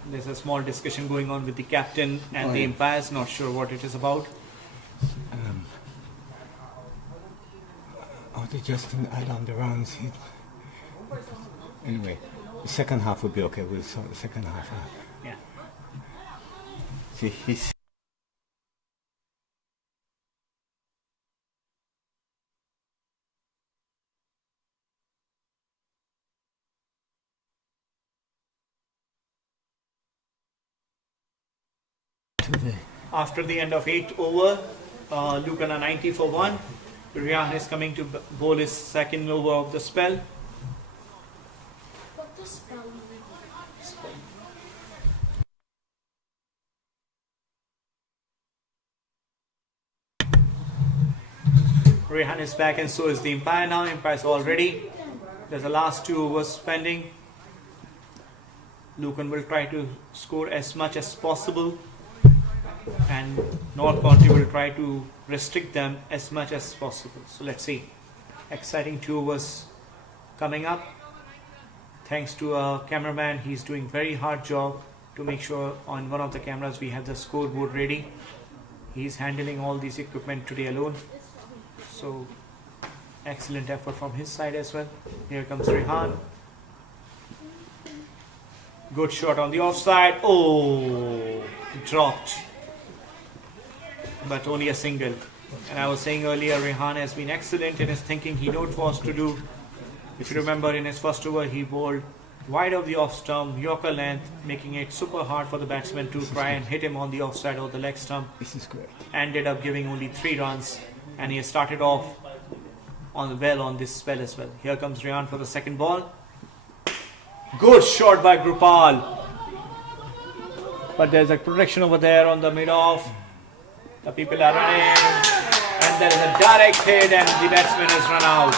There's a small discussion going on with the captain and the umpires. Not sure what it is about. They just add on the runs. Anyway, the second half will be okay. We'll sort the second half out. Yeah. See, he's After the end of 8th over, Lucan are 90 for 1. Rihan is coming to bowl his second over of the spell. Rihan is back and so is the umpire now. Umpire is all ready. There's the last 2 overs pending. Lucan will try to score as much as possible, and North County will try to restrict them as much as possible. So let's see. Exciting 2 overs coming up. Thanks to our cameraman, he's doing very hard job to make sure on one of the cameras we have the scoreboard ready. He's handling all these equipment today alone. So excellent effort from his side as well. Here comes Rehan. Good shot on the offside. Oh, dropped. But only a single. And I was saying earlier, Rehan has been excellent in his thinking. He knows what to do. If you remember, in his first over, he bowled wide of the off stump, Yorker length, making it super hard for the batsman to try and hit him on the offside or the leg stump. this is great. Ended up giving only 3 runs, and he started off on this spell as well. Here comes Rehan for the second ball. Good shot by Grupal. But there's a protection over there on the mid-off. The people are running, and there is a direct hit, and the batsman is run out.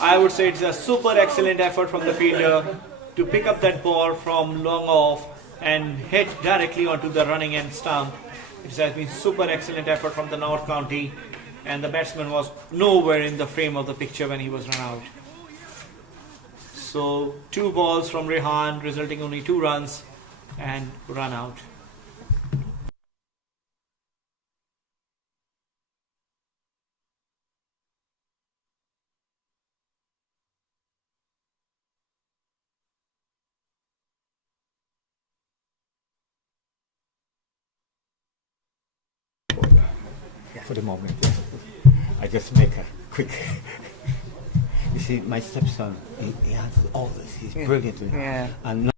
I would say it's a super excellent effort from the fielder to pick up that ball from long off and hit directly onto the running end stump. It has been super excellent effort from the North County, and the batsman was nowhere in the frame of the picture when he was run out. So 2 balls from Rehan, resulting only 2 runs and run out. For the moment, yeah. I just make a quick. You see, my stepson, he has all this. He's brilliant. Yeah. And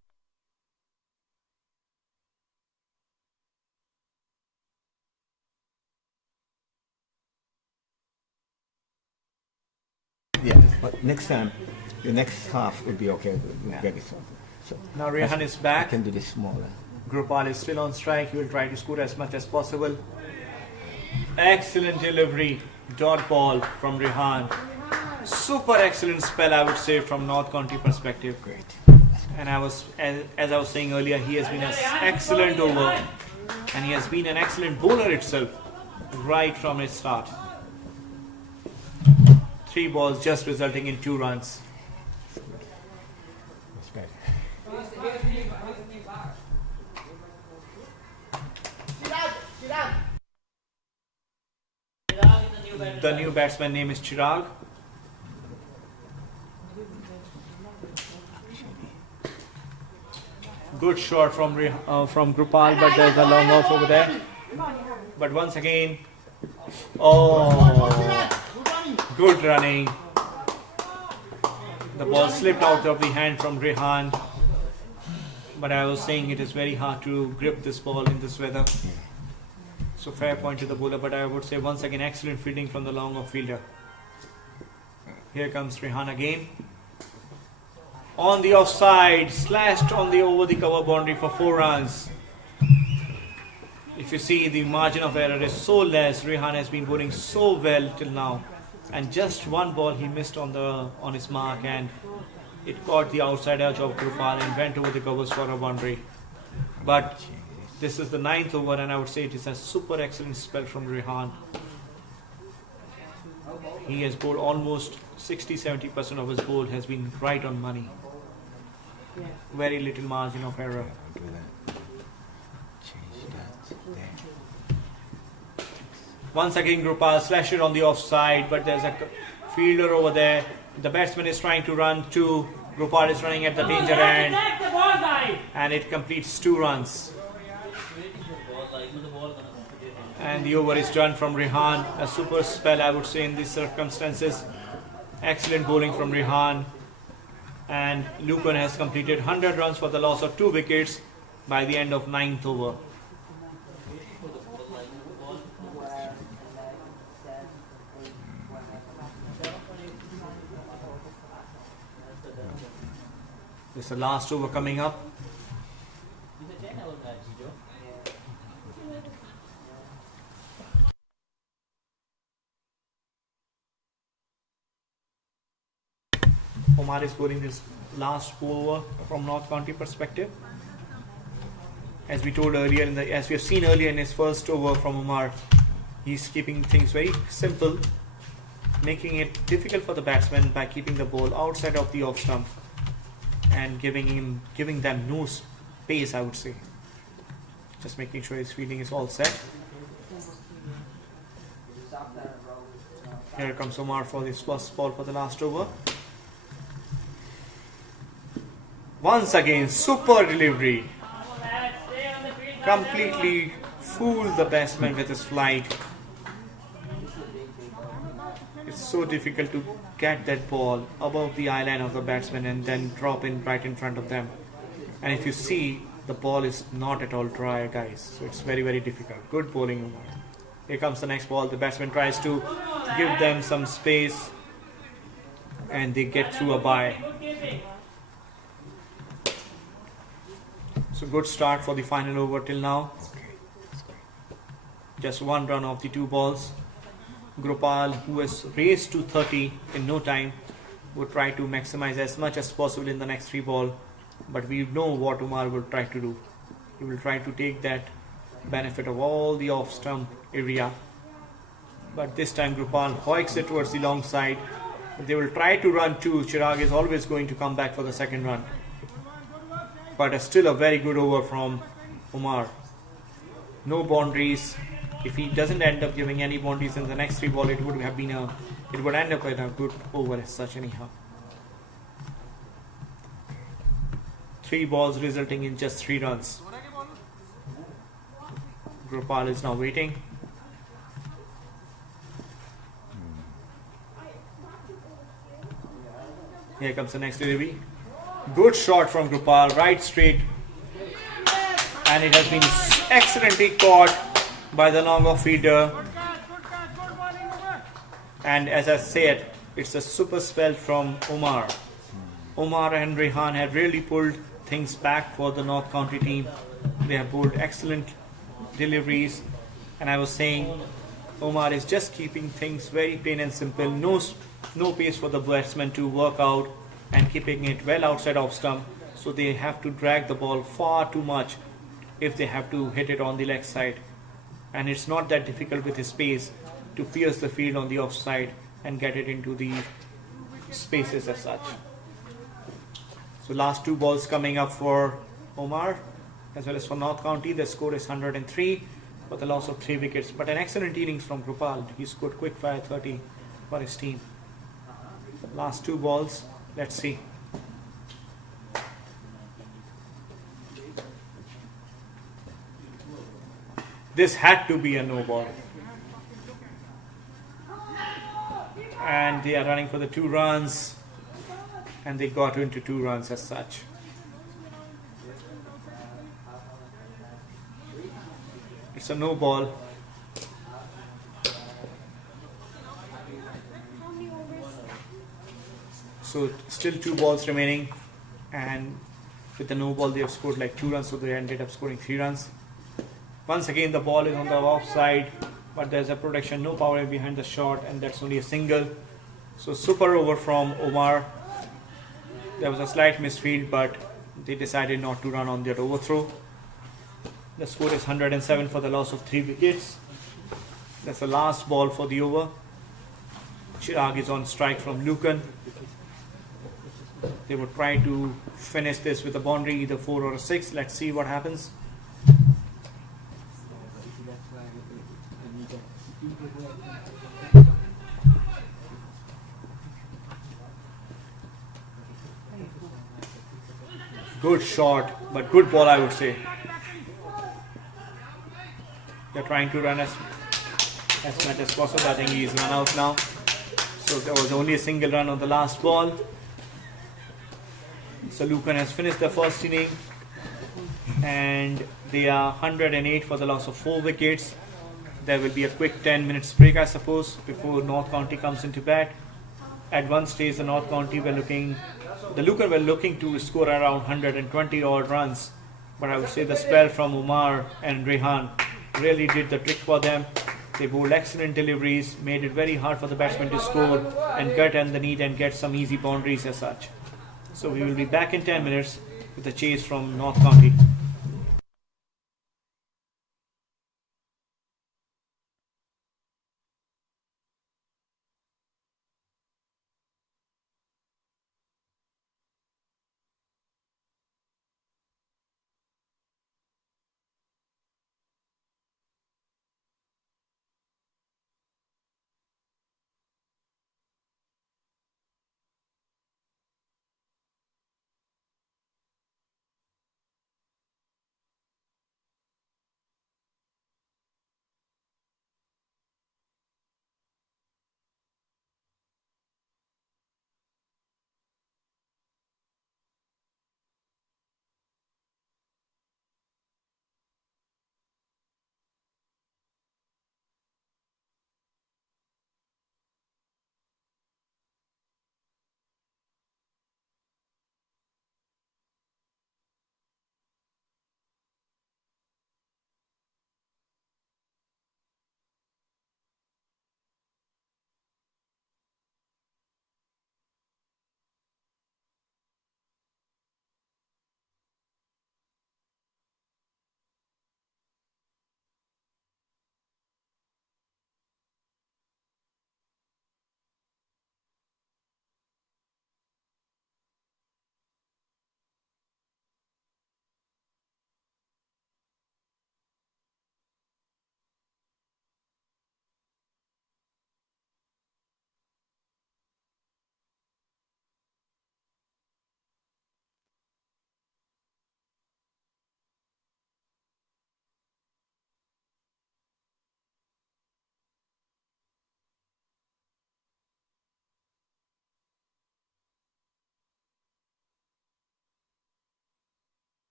yeah, but next time, the next half will be okay. We'll get it sorted. So Now Rehan is I back. can do this smaller. Gopal is still on strike. He will try to score as much as possible. Excellent delivery, dot ball from Rehan. Super excellent spell, I would say, from North County perspective. Great. And as I was saying earlier, he has been an excellent over, and he has been an excellent bowler itself, right from his start. 3 balls just resulting in 2 runs. That's better. The new batsman name is Chirag. Good shot from Gopal, but there's a long off over there. But once again, good running. The ball slipped out of the hand from Rehan. But I was saying it is very hard to grip this ball in this weather. So fair point to the bowler, but I would say once again excellent fielding from the long off fielder. Here comes Rehan again. On the offside, slashed on the over the cover boundary for 4 runs. If you see, the margin of error is so less. Rehan has been bowling so well till now, and just 1 ball he missed on his mark, and it caught the outside edge of Gopal and went over the covers for a boundary. But this is the 9th over, and I would say it is a super excellent spell from Rehan. He has bowled almost 60-70% of his bowl has been right on money. Very little margin of error. I'll do that. Change that there. Once again, Gopal slashed it on the offside, but there's a fielder over there. The batsman is trying to run too. Gopal is running at the danger end, and it completes 2 runs. And the over is done from Rehan. A super spell, I would say, in these circumstances. Excellent bowling from Rehan. And Lucan has completed 100 runs for the loss of 2 wickets by the end of 9th over. This is the last over coming up. Omar is bowling this last over from North County perspective. As we told earlier, as we have seen earlier in his first over from Omar, he's keeping things very simple, making it difficult for the batsman by keeping the ball outside of the off stump and giving them no space, I would say. Just making sure his fielding is all set. Here comes Omar for his first ball for the last over. Once again, super delivery. Completely fooled the batsman with his flight. It's so difficult to get that ball above the eye line of the batsman and then drop in right in front of them. And if you see, the ball is not at all dry, guys. So it's very, very difficult. Good bowling, Omar. Here comes the next ball. The batsman tries to give them some space, and they get through a bye. So good start for the final over till now. Just 1 run off the 2 balls. Gopal, who has raced to 30 in no time, would try to maximize as much as possible in the next 3 balls. But we know what Omar will try to do. He will try to take that benefit of all the off stump area. But this time Gopal hoiks it towards the long side. They will try to run too. Chirag is always going to come back for the second run. But still a very good over from Umar. No boundaries. If he doesn't end up giving any boundaries in the next 3 balls, it would end up with a good over as such anyhow. 3 balls resulting in just 3 runs. Gopal is now waiting. Here comes the next delivery. Good shot from Gopal, right straight. And it has been excellently caught by the long off feeder. And as I said, it's a super spell from Omar. Omar and Rehan have really pulled things back for the North County team. They have pulled excellent deliveries. And I was saying, Omar is just keeping things very plain and simple. No pace for the batsmen to work out and keeping it well outside off stump. So they have to drag the ball far too much if they have to hit it on the leg side. And it's not that difficult with his pace to pierce the field on the offside and get it into the spaces as such. So last 2 balls coming up for Omar as well as for North County. The score is 103 for the loss of 3 wickets. But an excellent innings from Gopal. He scored quick fire 30 for his team. Last 2 balls. Let's see. This had to be a no ball. And they are running for the 2 runs. And they got into 2 runs as such. It's a no ball. So still 2 balls remaining. And with the no ball they have scored like 2 runs. So they ended up scoring 3 runs. Once again the ball is on the offside, but there's a protection, no power behind the shot, and that's only a single. So super over from Omar. There was a slight misfield, but they decided not to run on that overthrow. The score is 107 for the loss of 3 wickets. That's the last ball for the over. Chirag is on strike from Lucan. They would try to finish this with a boundary, either 4 or a 6. Let's see what happens. Good shot, but good ball, I would say. They're trying to run as much as possible. I think he's run out now. So there was only a single run on the last ball. So Lucan has finished the first inning. And they are 108 for the loss of 4 wickets. There will be a quick 10 minutes break, I suppose, before North County comes into bat. At one stage, the Lucan were looking to score around 120 odd runs. But I would say the spell from Umar and Rehan really did the trick for them. They bowled excellent deliveries, made it very hard for the batsmen to score and get on the need and get some easy boundaries as such. So we will be back in 10 minutes with a chase from North County.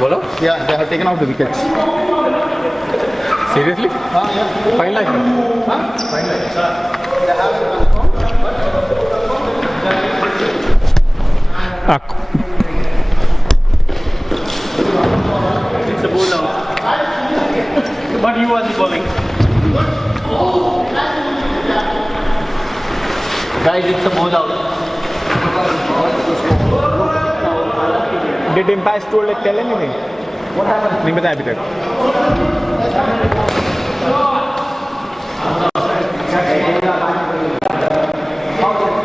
Bowlout? Yeah, they have taken out the wickets. Seriously? Yeah. Fine like Fine line. They have It's a bowlout. But you are the bowling. Guys, it's a bowlout. Did Empire Store tell anything? What happened? नहीं बताया अभी तक.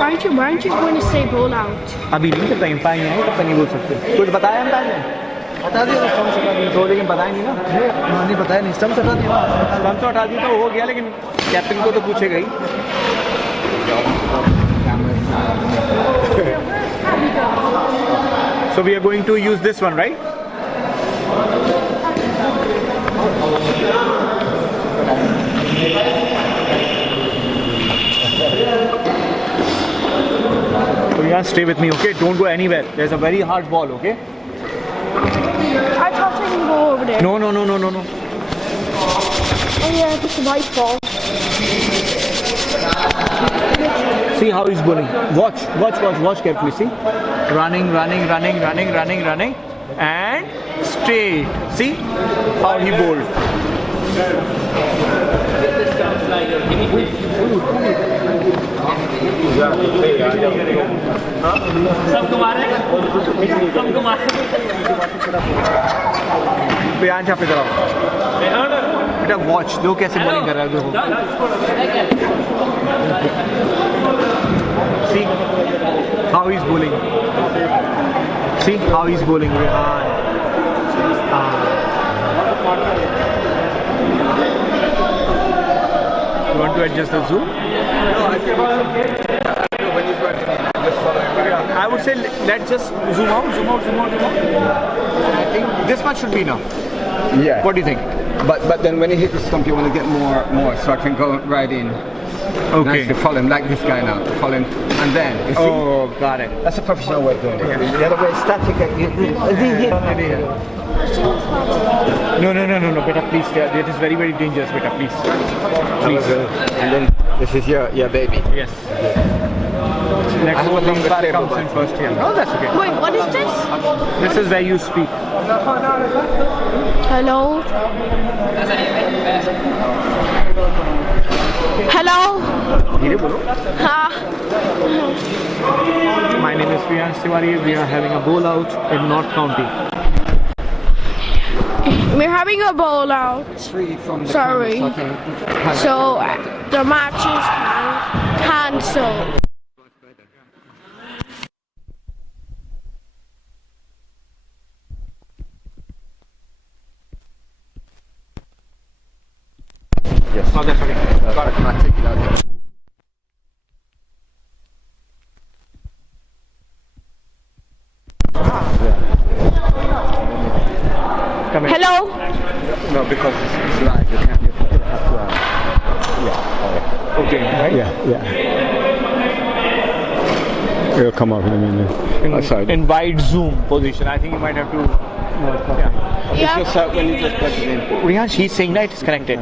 Aren't you going to say bowlout? अभी नहीं पता Empire नहीं है तब नहीं बोल सकते. कुछ बताया Empire ने? बता दिया ना स्टम्प हटा दिया तो लेकिन बताया नहीं ना. नहीं बताया नहीं स्टम्प हटा दिया स्टम्प से हटा दी तो हो गया लेकिन कैप्टन को तो पूछेगा ही. So we are going to use this one, right? So you guys stay with me, okay? Don't go anywhere. There's a very hard ball, okay? I thought I can go over there. No. Oh yeah, just a white ball. See how he's bowling. Watch carefully. See, running, and straight. See how he bowled. सबको मारे सबको मारे प्रियांश आप इधर आओ बेटा watch दो कैसे बॉलिंग कर रहा है देखो see how he's bowling Rehan you want to adjust the zoom? I would say let's just zoom out. I think this much should be enough. Yeah. What do you think? But then when you hit the stump, you want to get more, so I can go right in. Okay. Nice to follow him like this guy now. Follow him, and then you see, Oh, got it. that's a professional way of doing it. The other way is static. No, beta, please. It is very, very dangerous, beta, please. Please. And then this is your baby. Yes. Let's hope the impact comes in first here. No, that's okay. Wait, what is this? This is where you speak. Hello? Hello? My name is Priyansh Tiwari. We are having a bowl out in North County. We're having a bowl out. Free from the Sorry. camera, So the match is cancelled. Yes. Oh, that's okay. Got it. I'll take it out here. Come in. Hello? No, because it's live. You can't. You have to. Yeah. All right. Okay, right? Yeah. It'll come up in a minute. In wide zoom position. I think you might have to. Yeah. It's just when you just plug it in. Rihansh, he's saying that it's connected.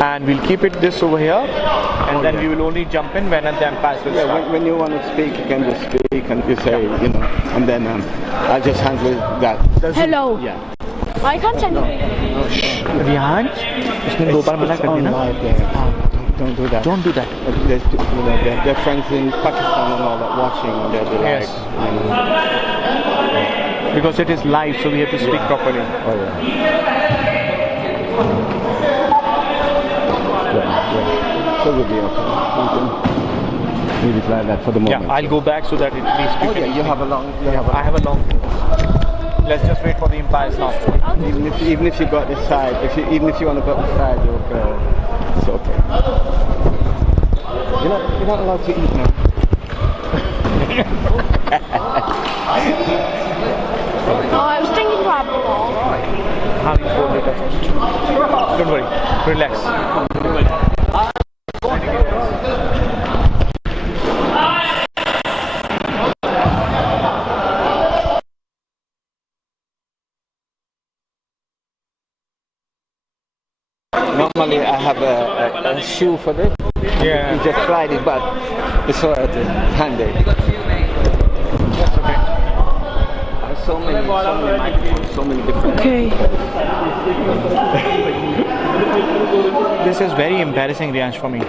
and we'll keep it this over here, and then we will only jump in when the umpires will start. When you want to speak, you can just speak and you say, you know, and then I'll just handle that. Hello. Yeah. I can't send you. Rihanj, उसने 2 बार मना कर दिया ना? Don't do that. Don't do that. There's, you know, their friends in Pakistan and all that watching, and they'll be like, Yes. you know, Because it is live, so we have to speak properly. oh yeah. So we'll be okay. We can leave it like that for the moment. Yeah, I'll go back so that it leads to. Oh yeah, you have a long. I have a long. Let's just wait for the umpires now. Even if you got this side, even if you want to go this side, you'll go. It's okay. You're not allowed to eat now. Oh, I was thinking to have a ball. How you hold it up? Don't worry. Relax. Normally I have a shoe for this. Yeah. You just slide it, but it's alright. Handy. That's okay. There's so many microphones, so many different. Okay. This is very embarrassing, Riyansh, for me.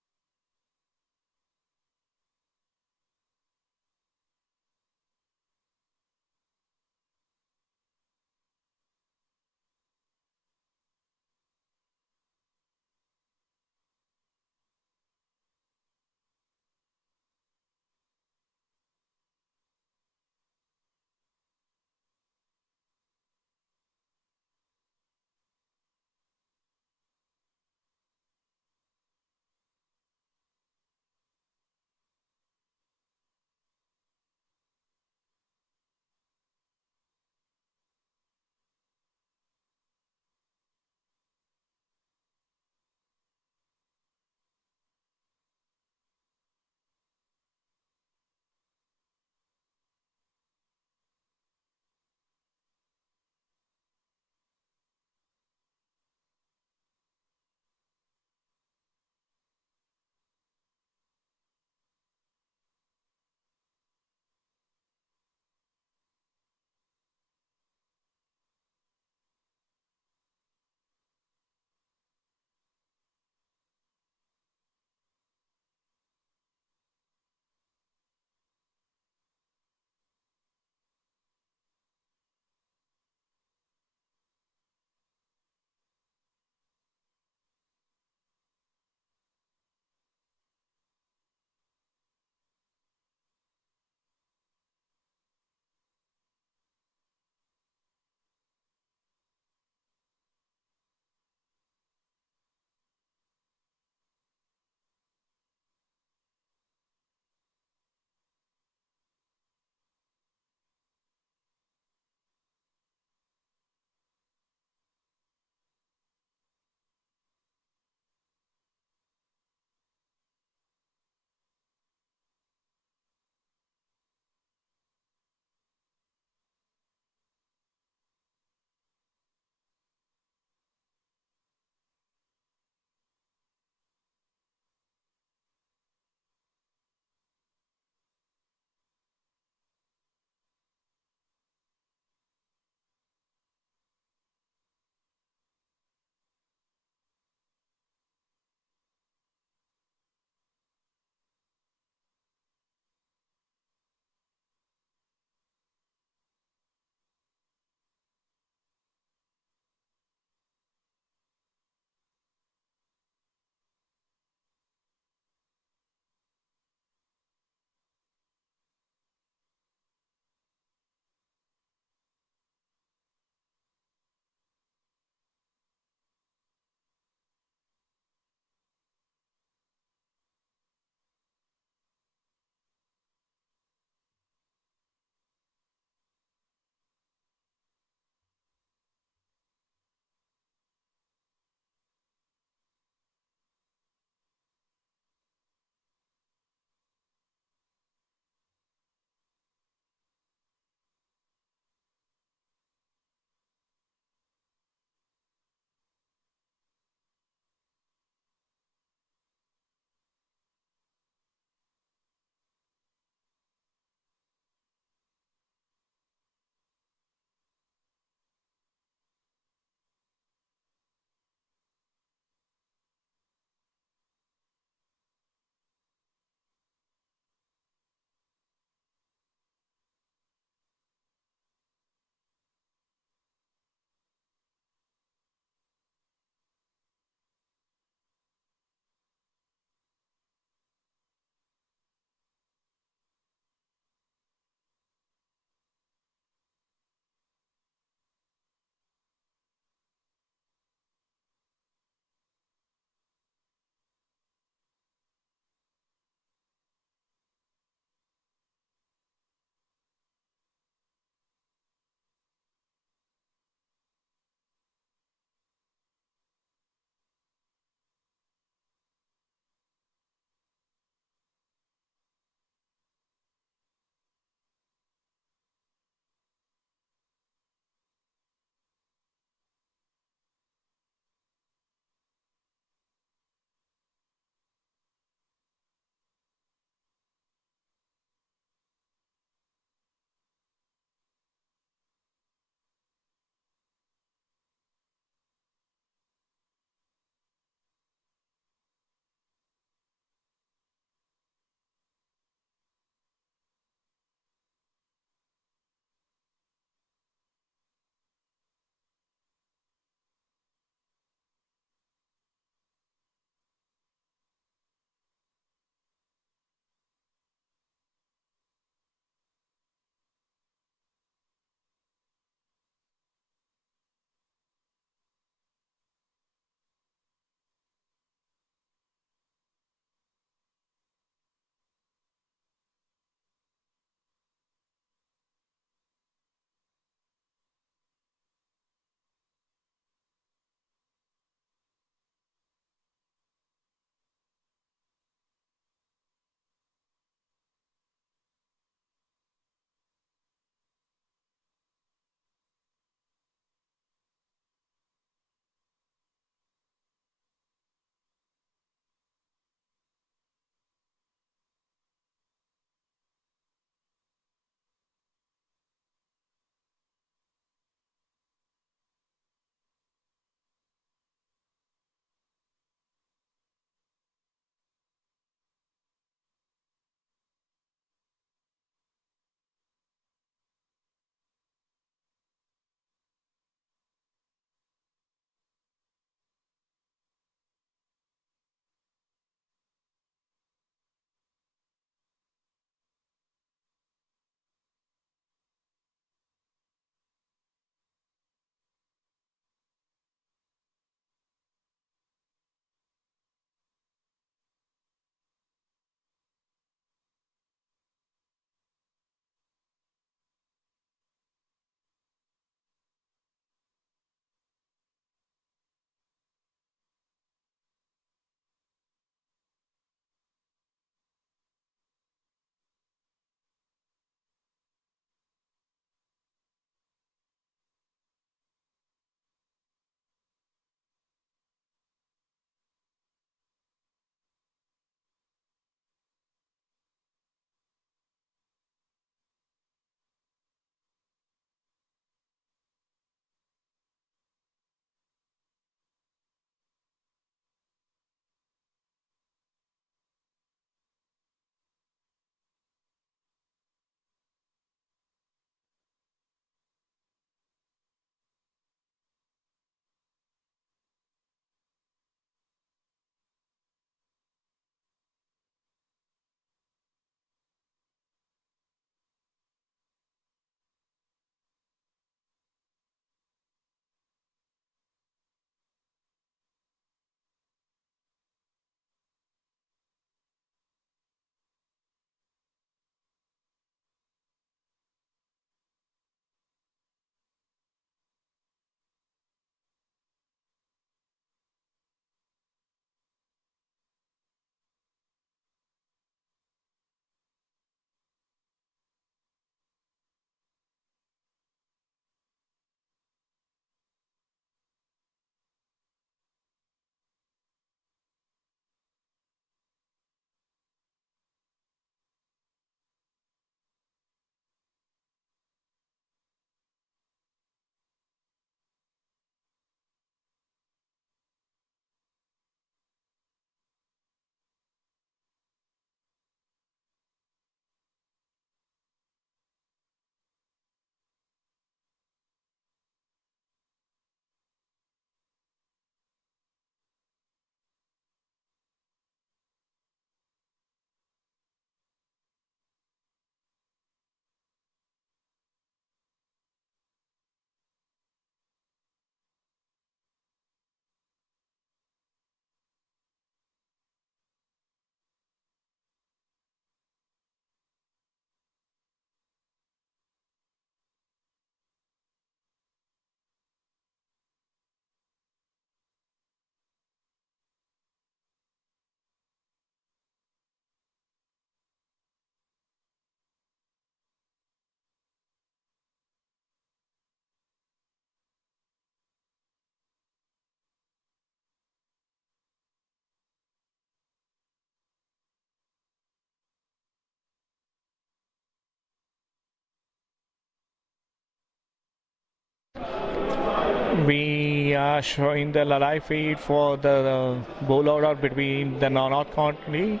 We are showing the live feed for the bowlout between the North County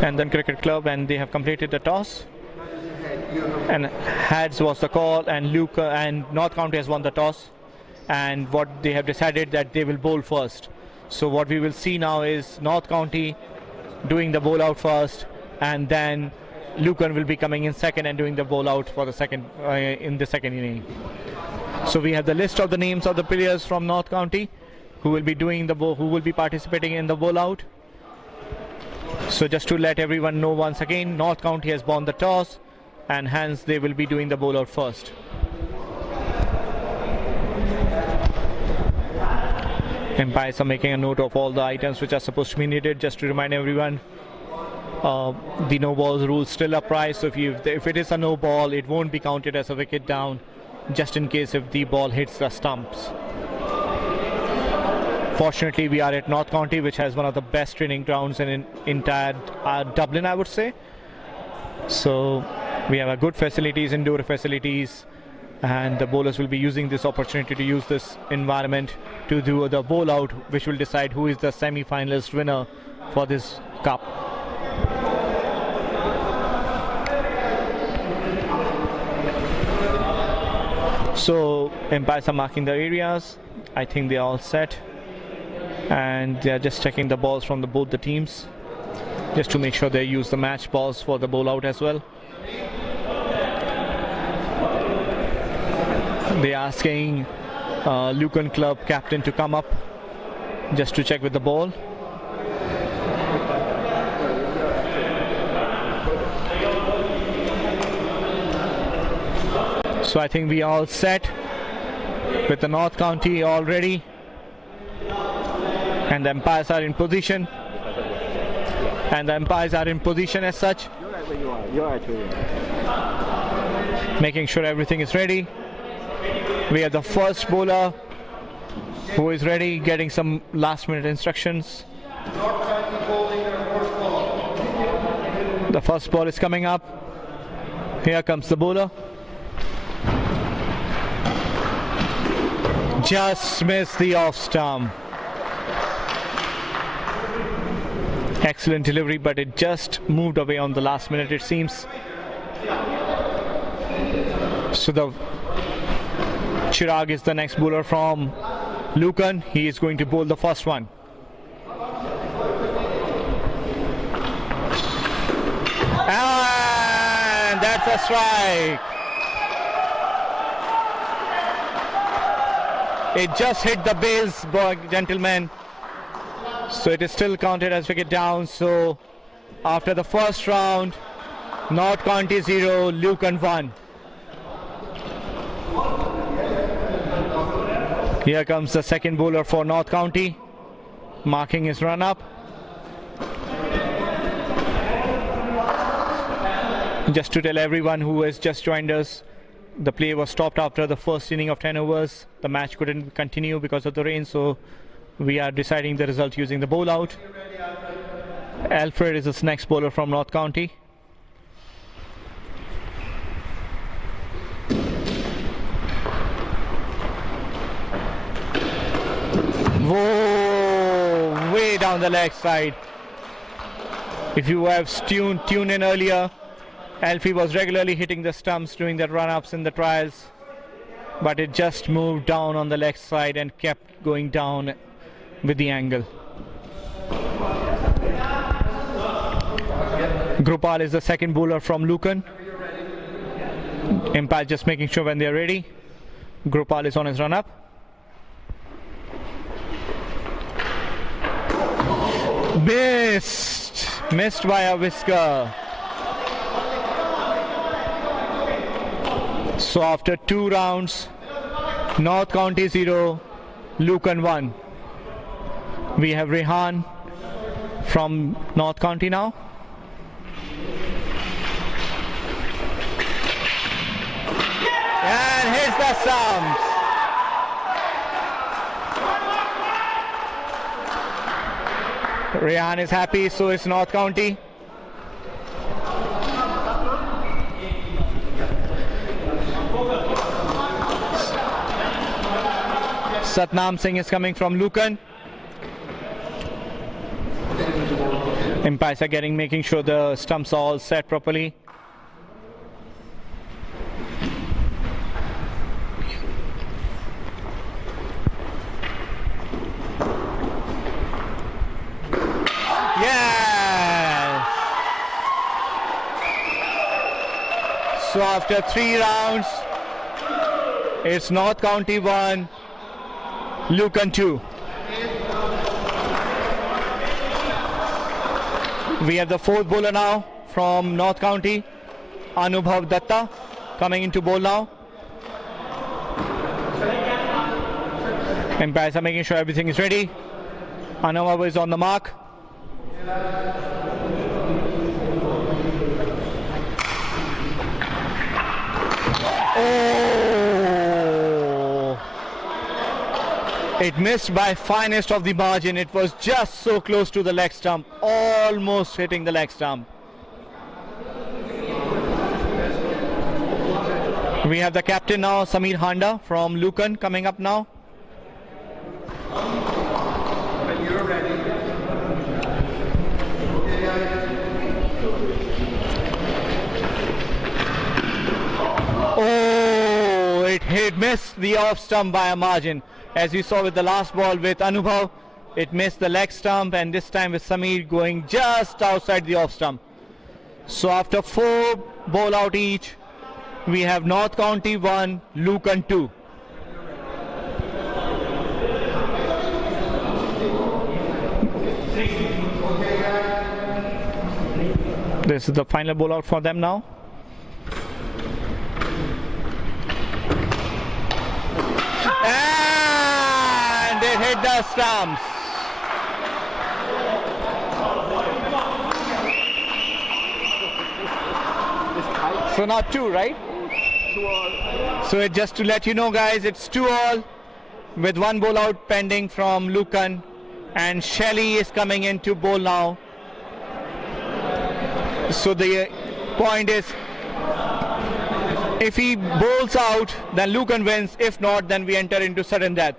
and then Cricket Club, and they have completed the toss. And heads was the call, and Lucan and North County has won the toss. And what they have decided that they will bowl first. So what we will see now is North County doing the bowl out first, and then Lucan will be coming in second and doing the bowl out for the second in the second inning. So we have the list of the names of the players from North County who will be doing the who will be participating in the bowl out. So just to let everyone know once again, North County has won the toss, and hence they will be doing the bowl out first. Umpires are making a note of all the items which are supposed to be needed. Just to remind everyone, the no balls rule still applies. So if it is a no ball, it won't be counted as a wicket down, just in case if the ball hits the stumps. Fortunately, we are at North County, which has one of the best training grounds in entire Dublin, I would say. So we have a good facilities, indoor facilities, and the bowlers will be using this opportunity to use this environment to do the bowl out, which will decide who is the semi-finalist winner for this cup. So umpires are marking the areas. I think they are all set, and they are just checking the balls from both the teams, just to make sure they use the match balls for the bowl out as well. They are asking Lucan Club captain to come up just to check with the ball. So I think we are all set with the North County all ready, and the umpires are in position. And the umpires are in position as such, making sure everything is ready. We have the first bowler who is ready, getting some last minute instructions. The first ball is coming up. Here comes the bowler. Just missed the off stump. Excellent delivery, but it just moved away on the last minute, it seems. So the Chirag is the next bowler from Lucan. He is going to bowl the first one. And that's a strike. It just hit the base, gentlemen. So it is still counted as wicket down. So after the first round, North County 0, Lucan 1. Here comes the second bowler for North County, marking his run up. Just to tell everyone who has just joined us, the play was stopped after the first inning of 10 overs. The match couldn't continue because of the rain, so we are deciding the result using the bowl out. Alfred is the next bowler from North County. Whoa, way down the leg side. If you have tuned in earlier, Alfie was regularly hitting the stumps during the run-ups in the trials, but it just moved down on the leg side and kept going down with the angle. Grupal is the second bowler from Lucan. Impact just making sure when they are ready. Grupal is on his run-up. Missed by a whisker. So after 2 rounds, North County 0, Lucan 1. We have Rehan from North County now. And hits the stumps. Rehan is happy, so is North County. Satnam Singh is coming from Lucan. Umpires are making sure the stumps are all set properly. Yes! So after 3 rounds, it's North County 1, Lucan 2. We have the 4th bowler now from North County, Anubhav Datta, coming into bowl now. Umpires are making sure everything is ready. Anubhav is on the mark. Oh! It missed by finest of the margin. It was just so close to the leg stump, almost hitting the leg stump. We have the captain now, Samir Handa from Lucan, coming up now. Oh, it missed the off stump by a margin. As we saw with the last ball with Anubhav, it missed the leg stump, and this time with Samir going just outside the off stump. So after 4 bowl out each, we have North County 1, Lucan 2. This is the final bowl out for them now. And it hit the stumps. So now 2, right? 2-all. So just to let you know, guys, it's 2-all with 1 bowl out pending from Lucan, and Shelley is coming into bowl now. So the point is, if he bowls out, then Lucan wins. If not, then we enter into sudden death.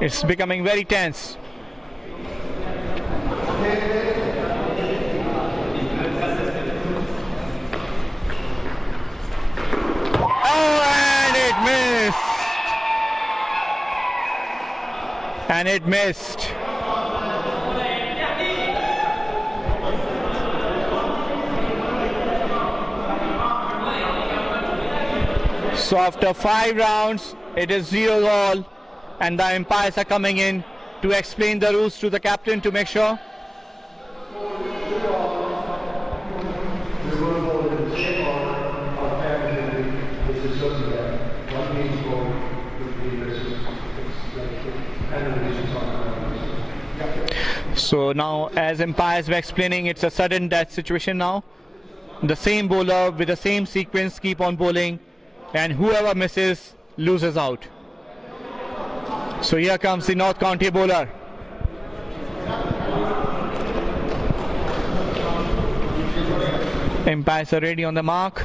It's becoming very tense. Oh, and it missed. And it missed. So after 5 rounds, it is 0-all, and the umpires are coming in to explain the rules to the captain to make sure. So now, as umpires were explaining, it's a sudden death situation now. The same bowler with the same sequence keep on bowling, and whoever misses loses out. So here comes the North County bowler. Umpires are ready on the mark.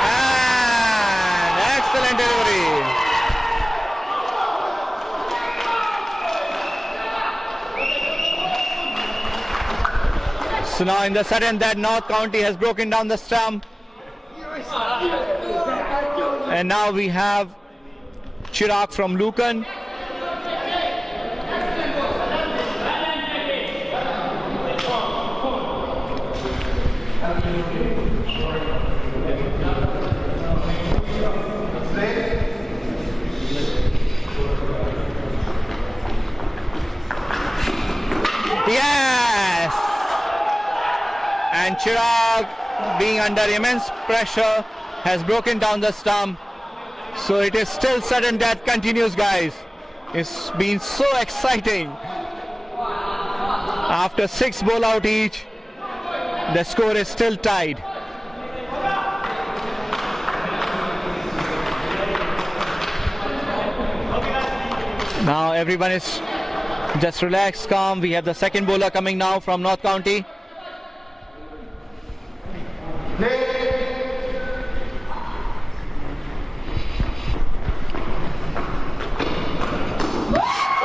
And excellent delivery. So now in the sudden that North County has broken down the stump. And now we have Chirag from Lucan. Yes! And Chirag, being under immense pressure, has broken down the stump. So it is still sudden death continues, guys. It's been so exciting. After 6 bowl out each, the score is still tied. Now everyone is Just relax, calm. We have the second bowler coming now from North County.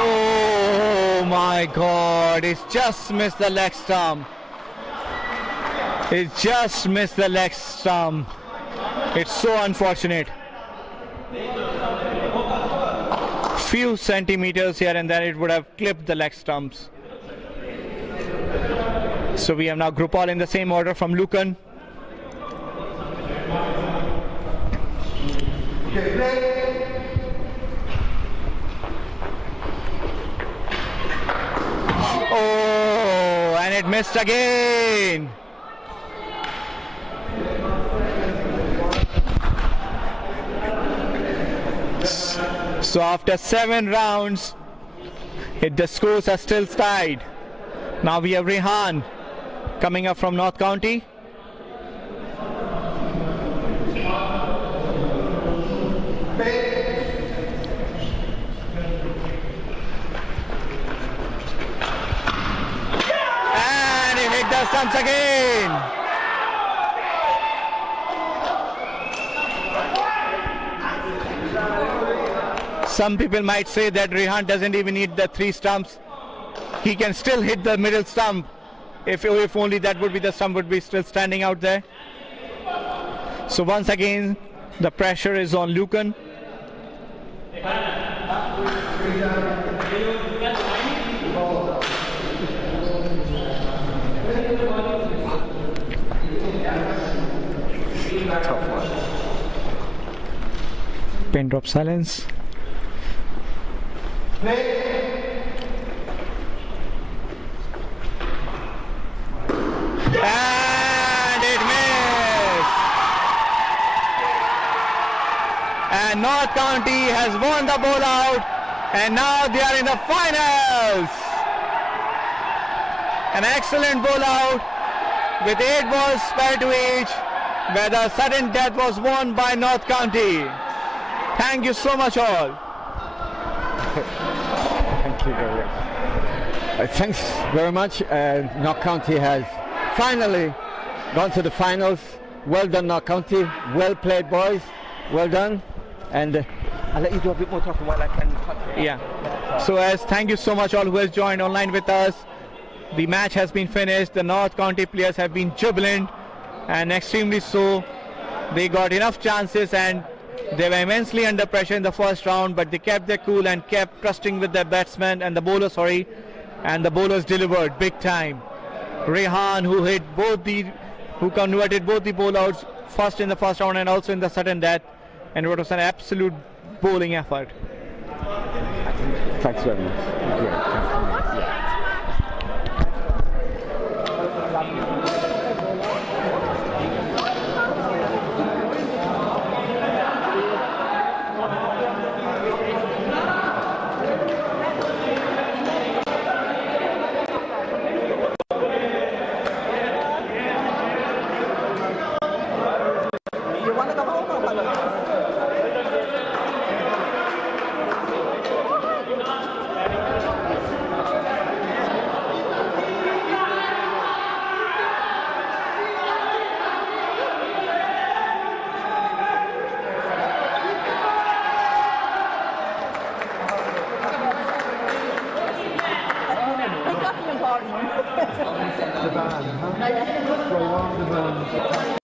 Oh my God, it's just missed the leg stump. It just missed the leg stump. It's so unfortunate. Few centimeters here and there, it would have clipped the leg stumps. So we have now group all in the same order from Lucan. Oh, and it missed again. So after 7 rounds, the scores are still tied. Now we have Rehan coming up from North County. And he hit the stumps again. Some people might say that Rehan doesn't even need the 3 stumps. He can still hit the middle stump. If only that would be the stump would be still standing out there. So once again, the pressure is on Lucan. Tough one. Pin drop silence. And it missed. And North County has won the bowl out, and now they are in the finals. An excellent bowl out with 8 balls spared to each, where the sudden death was won by North County. Thank you so much all. Thank you very much. Thanks very much. North County has finally gone to the finals. Well done, North County. Well played, boys. Well done. And I'll let you do a bit more talking while I can cut it. Yeah. So thank you so much all who has joined online with us. The match has been finished. The North County players have been jubilant and extremely so. They got enough chances and they were immensely under pressure in the first round, but they kept their cool and kept trusting with their batsmen and the bowlers, and the bowlers delivered big time. Rehan, who converted both the bowl outs first in the first round and also in the sudden death, and it was an absolute bowling effort. Thanks very much. Great. Thanks. The van, huh?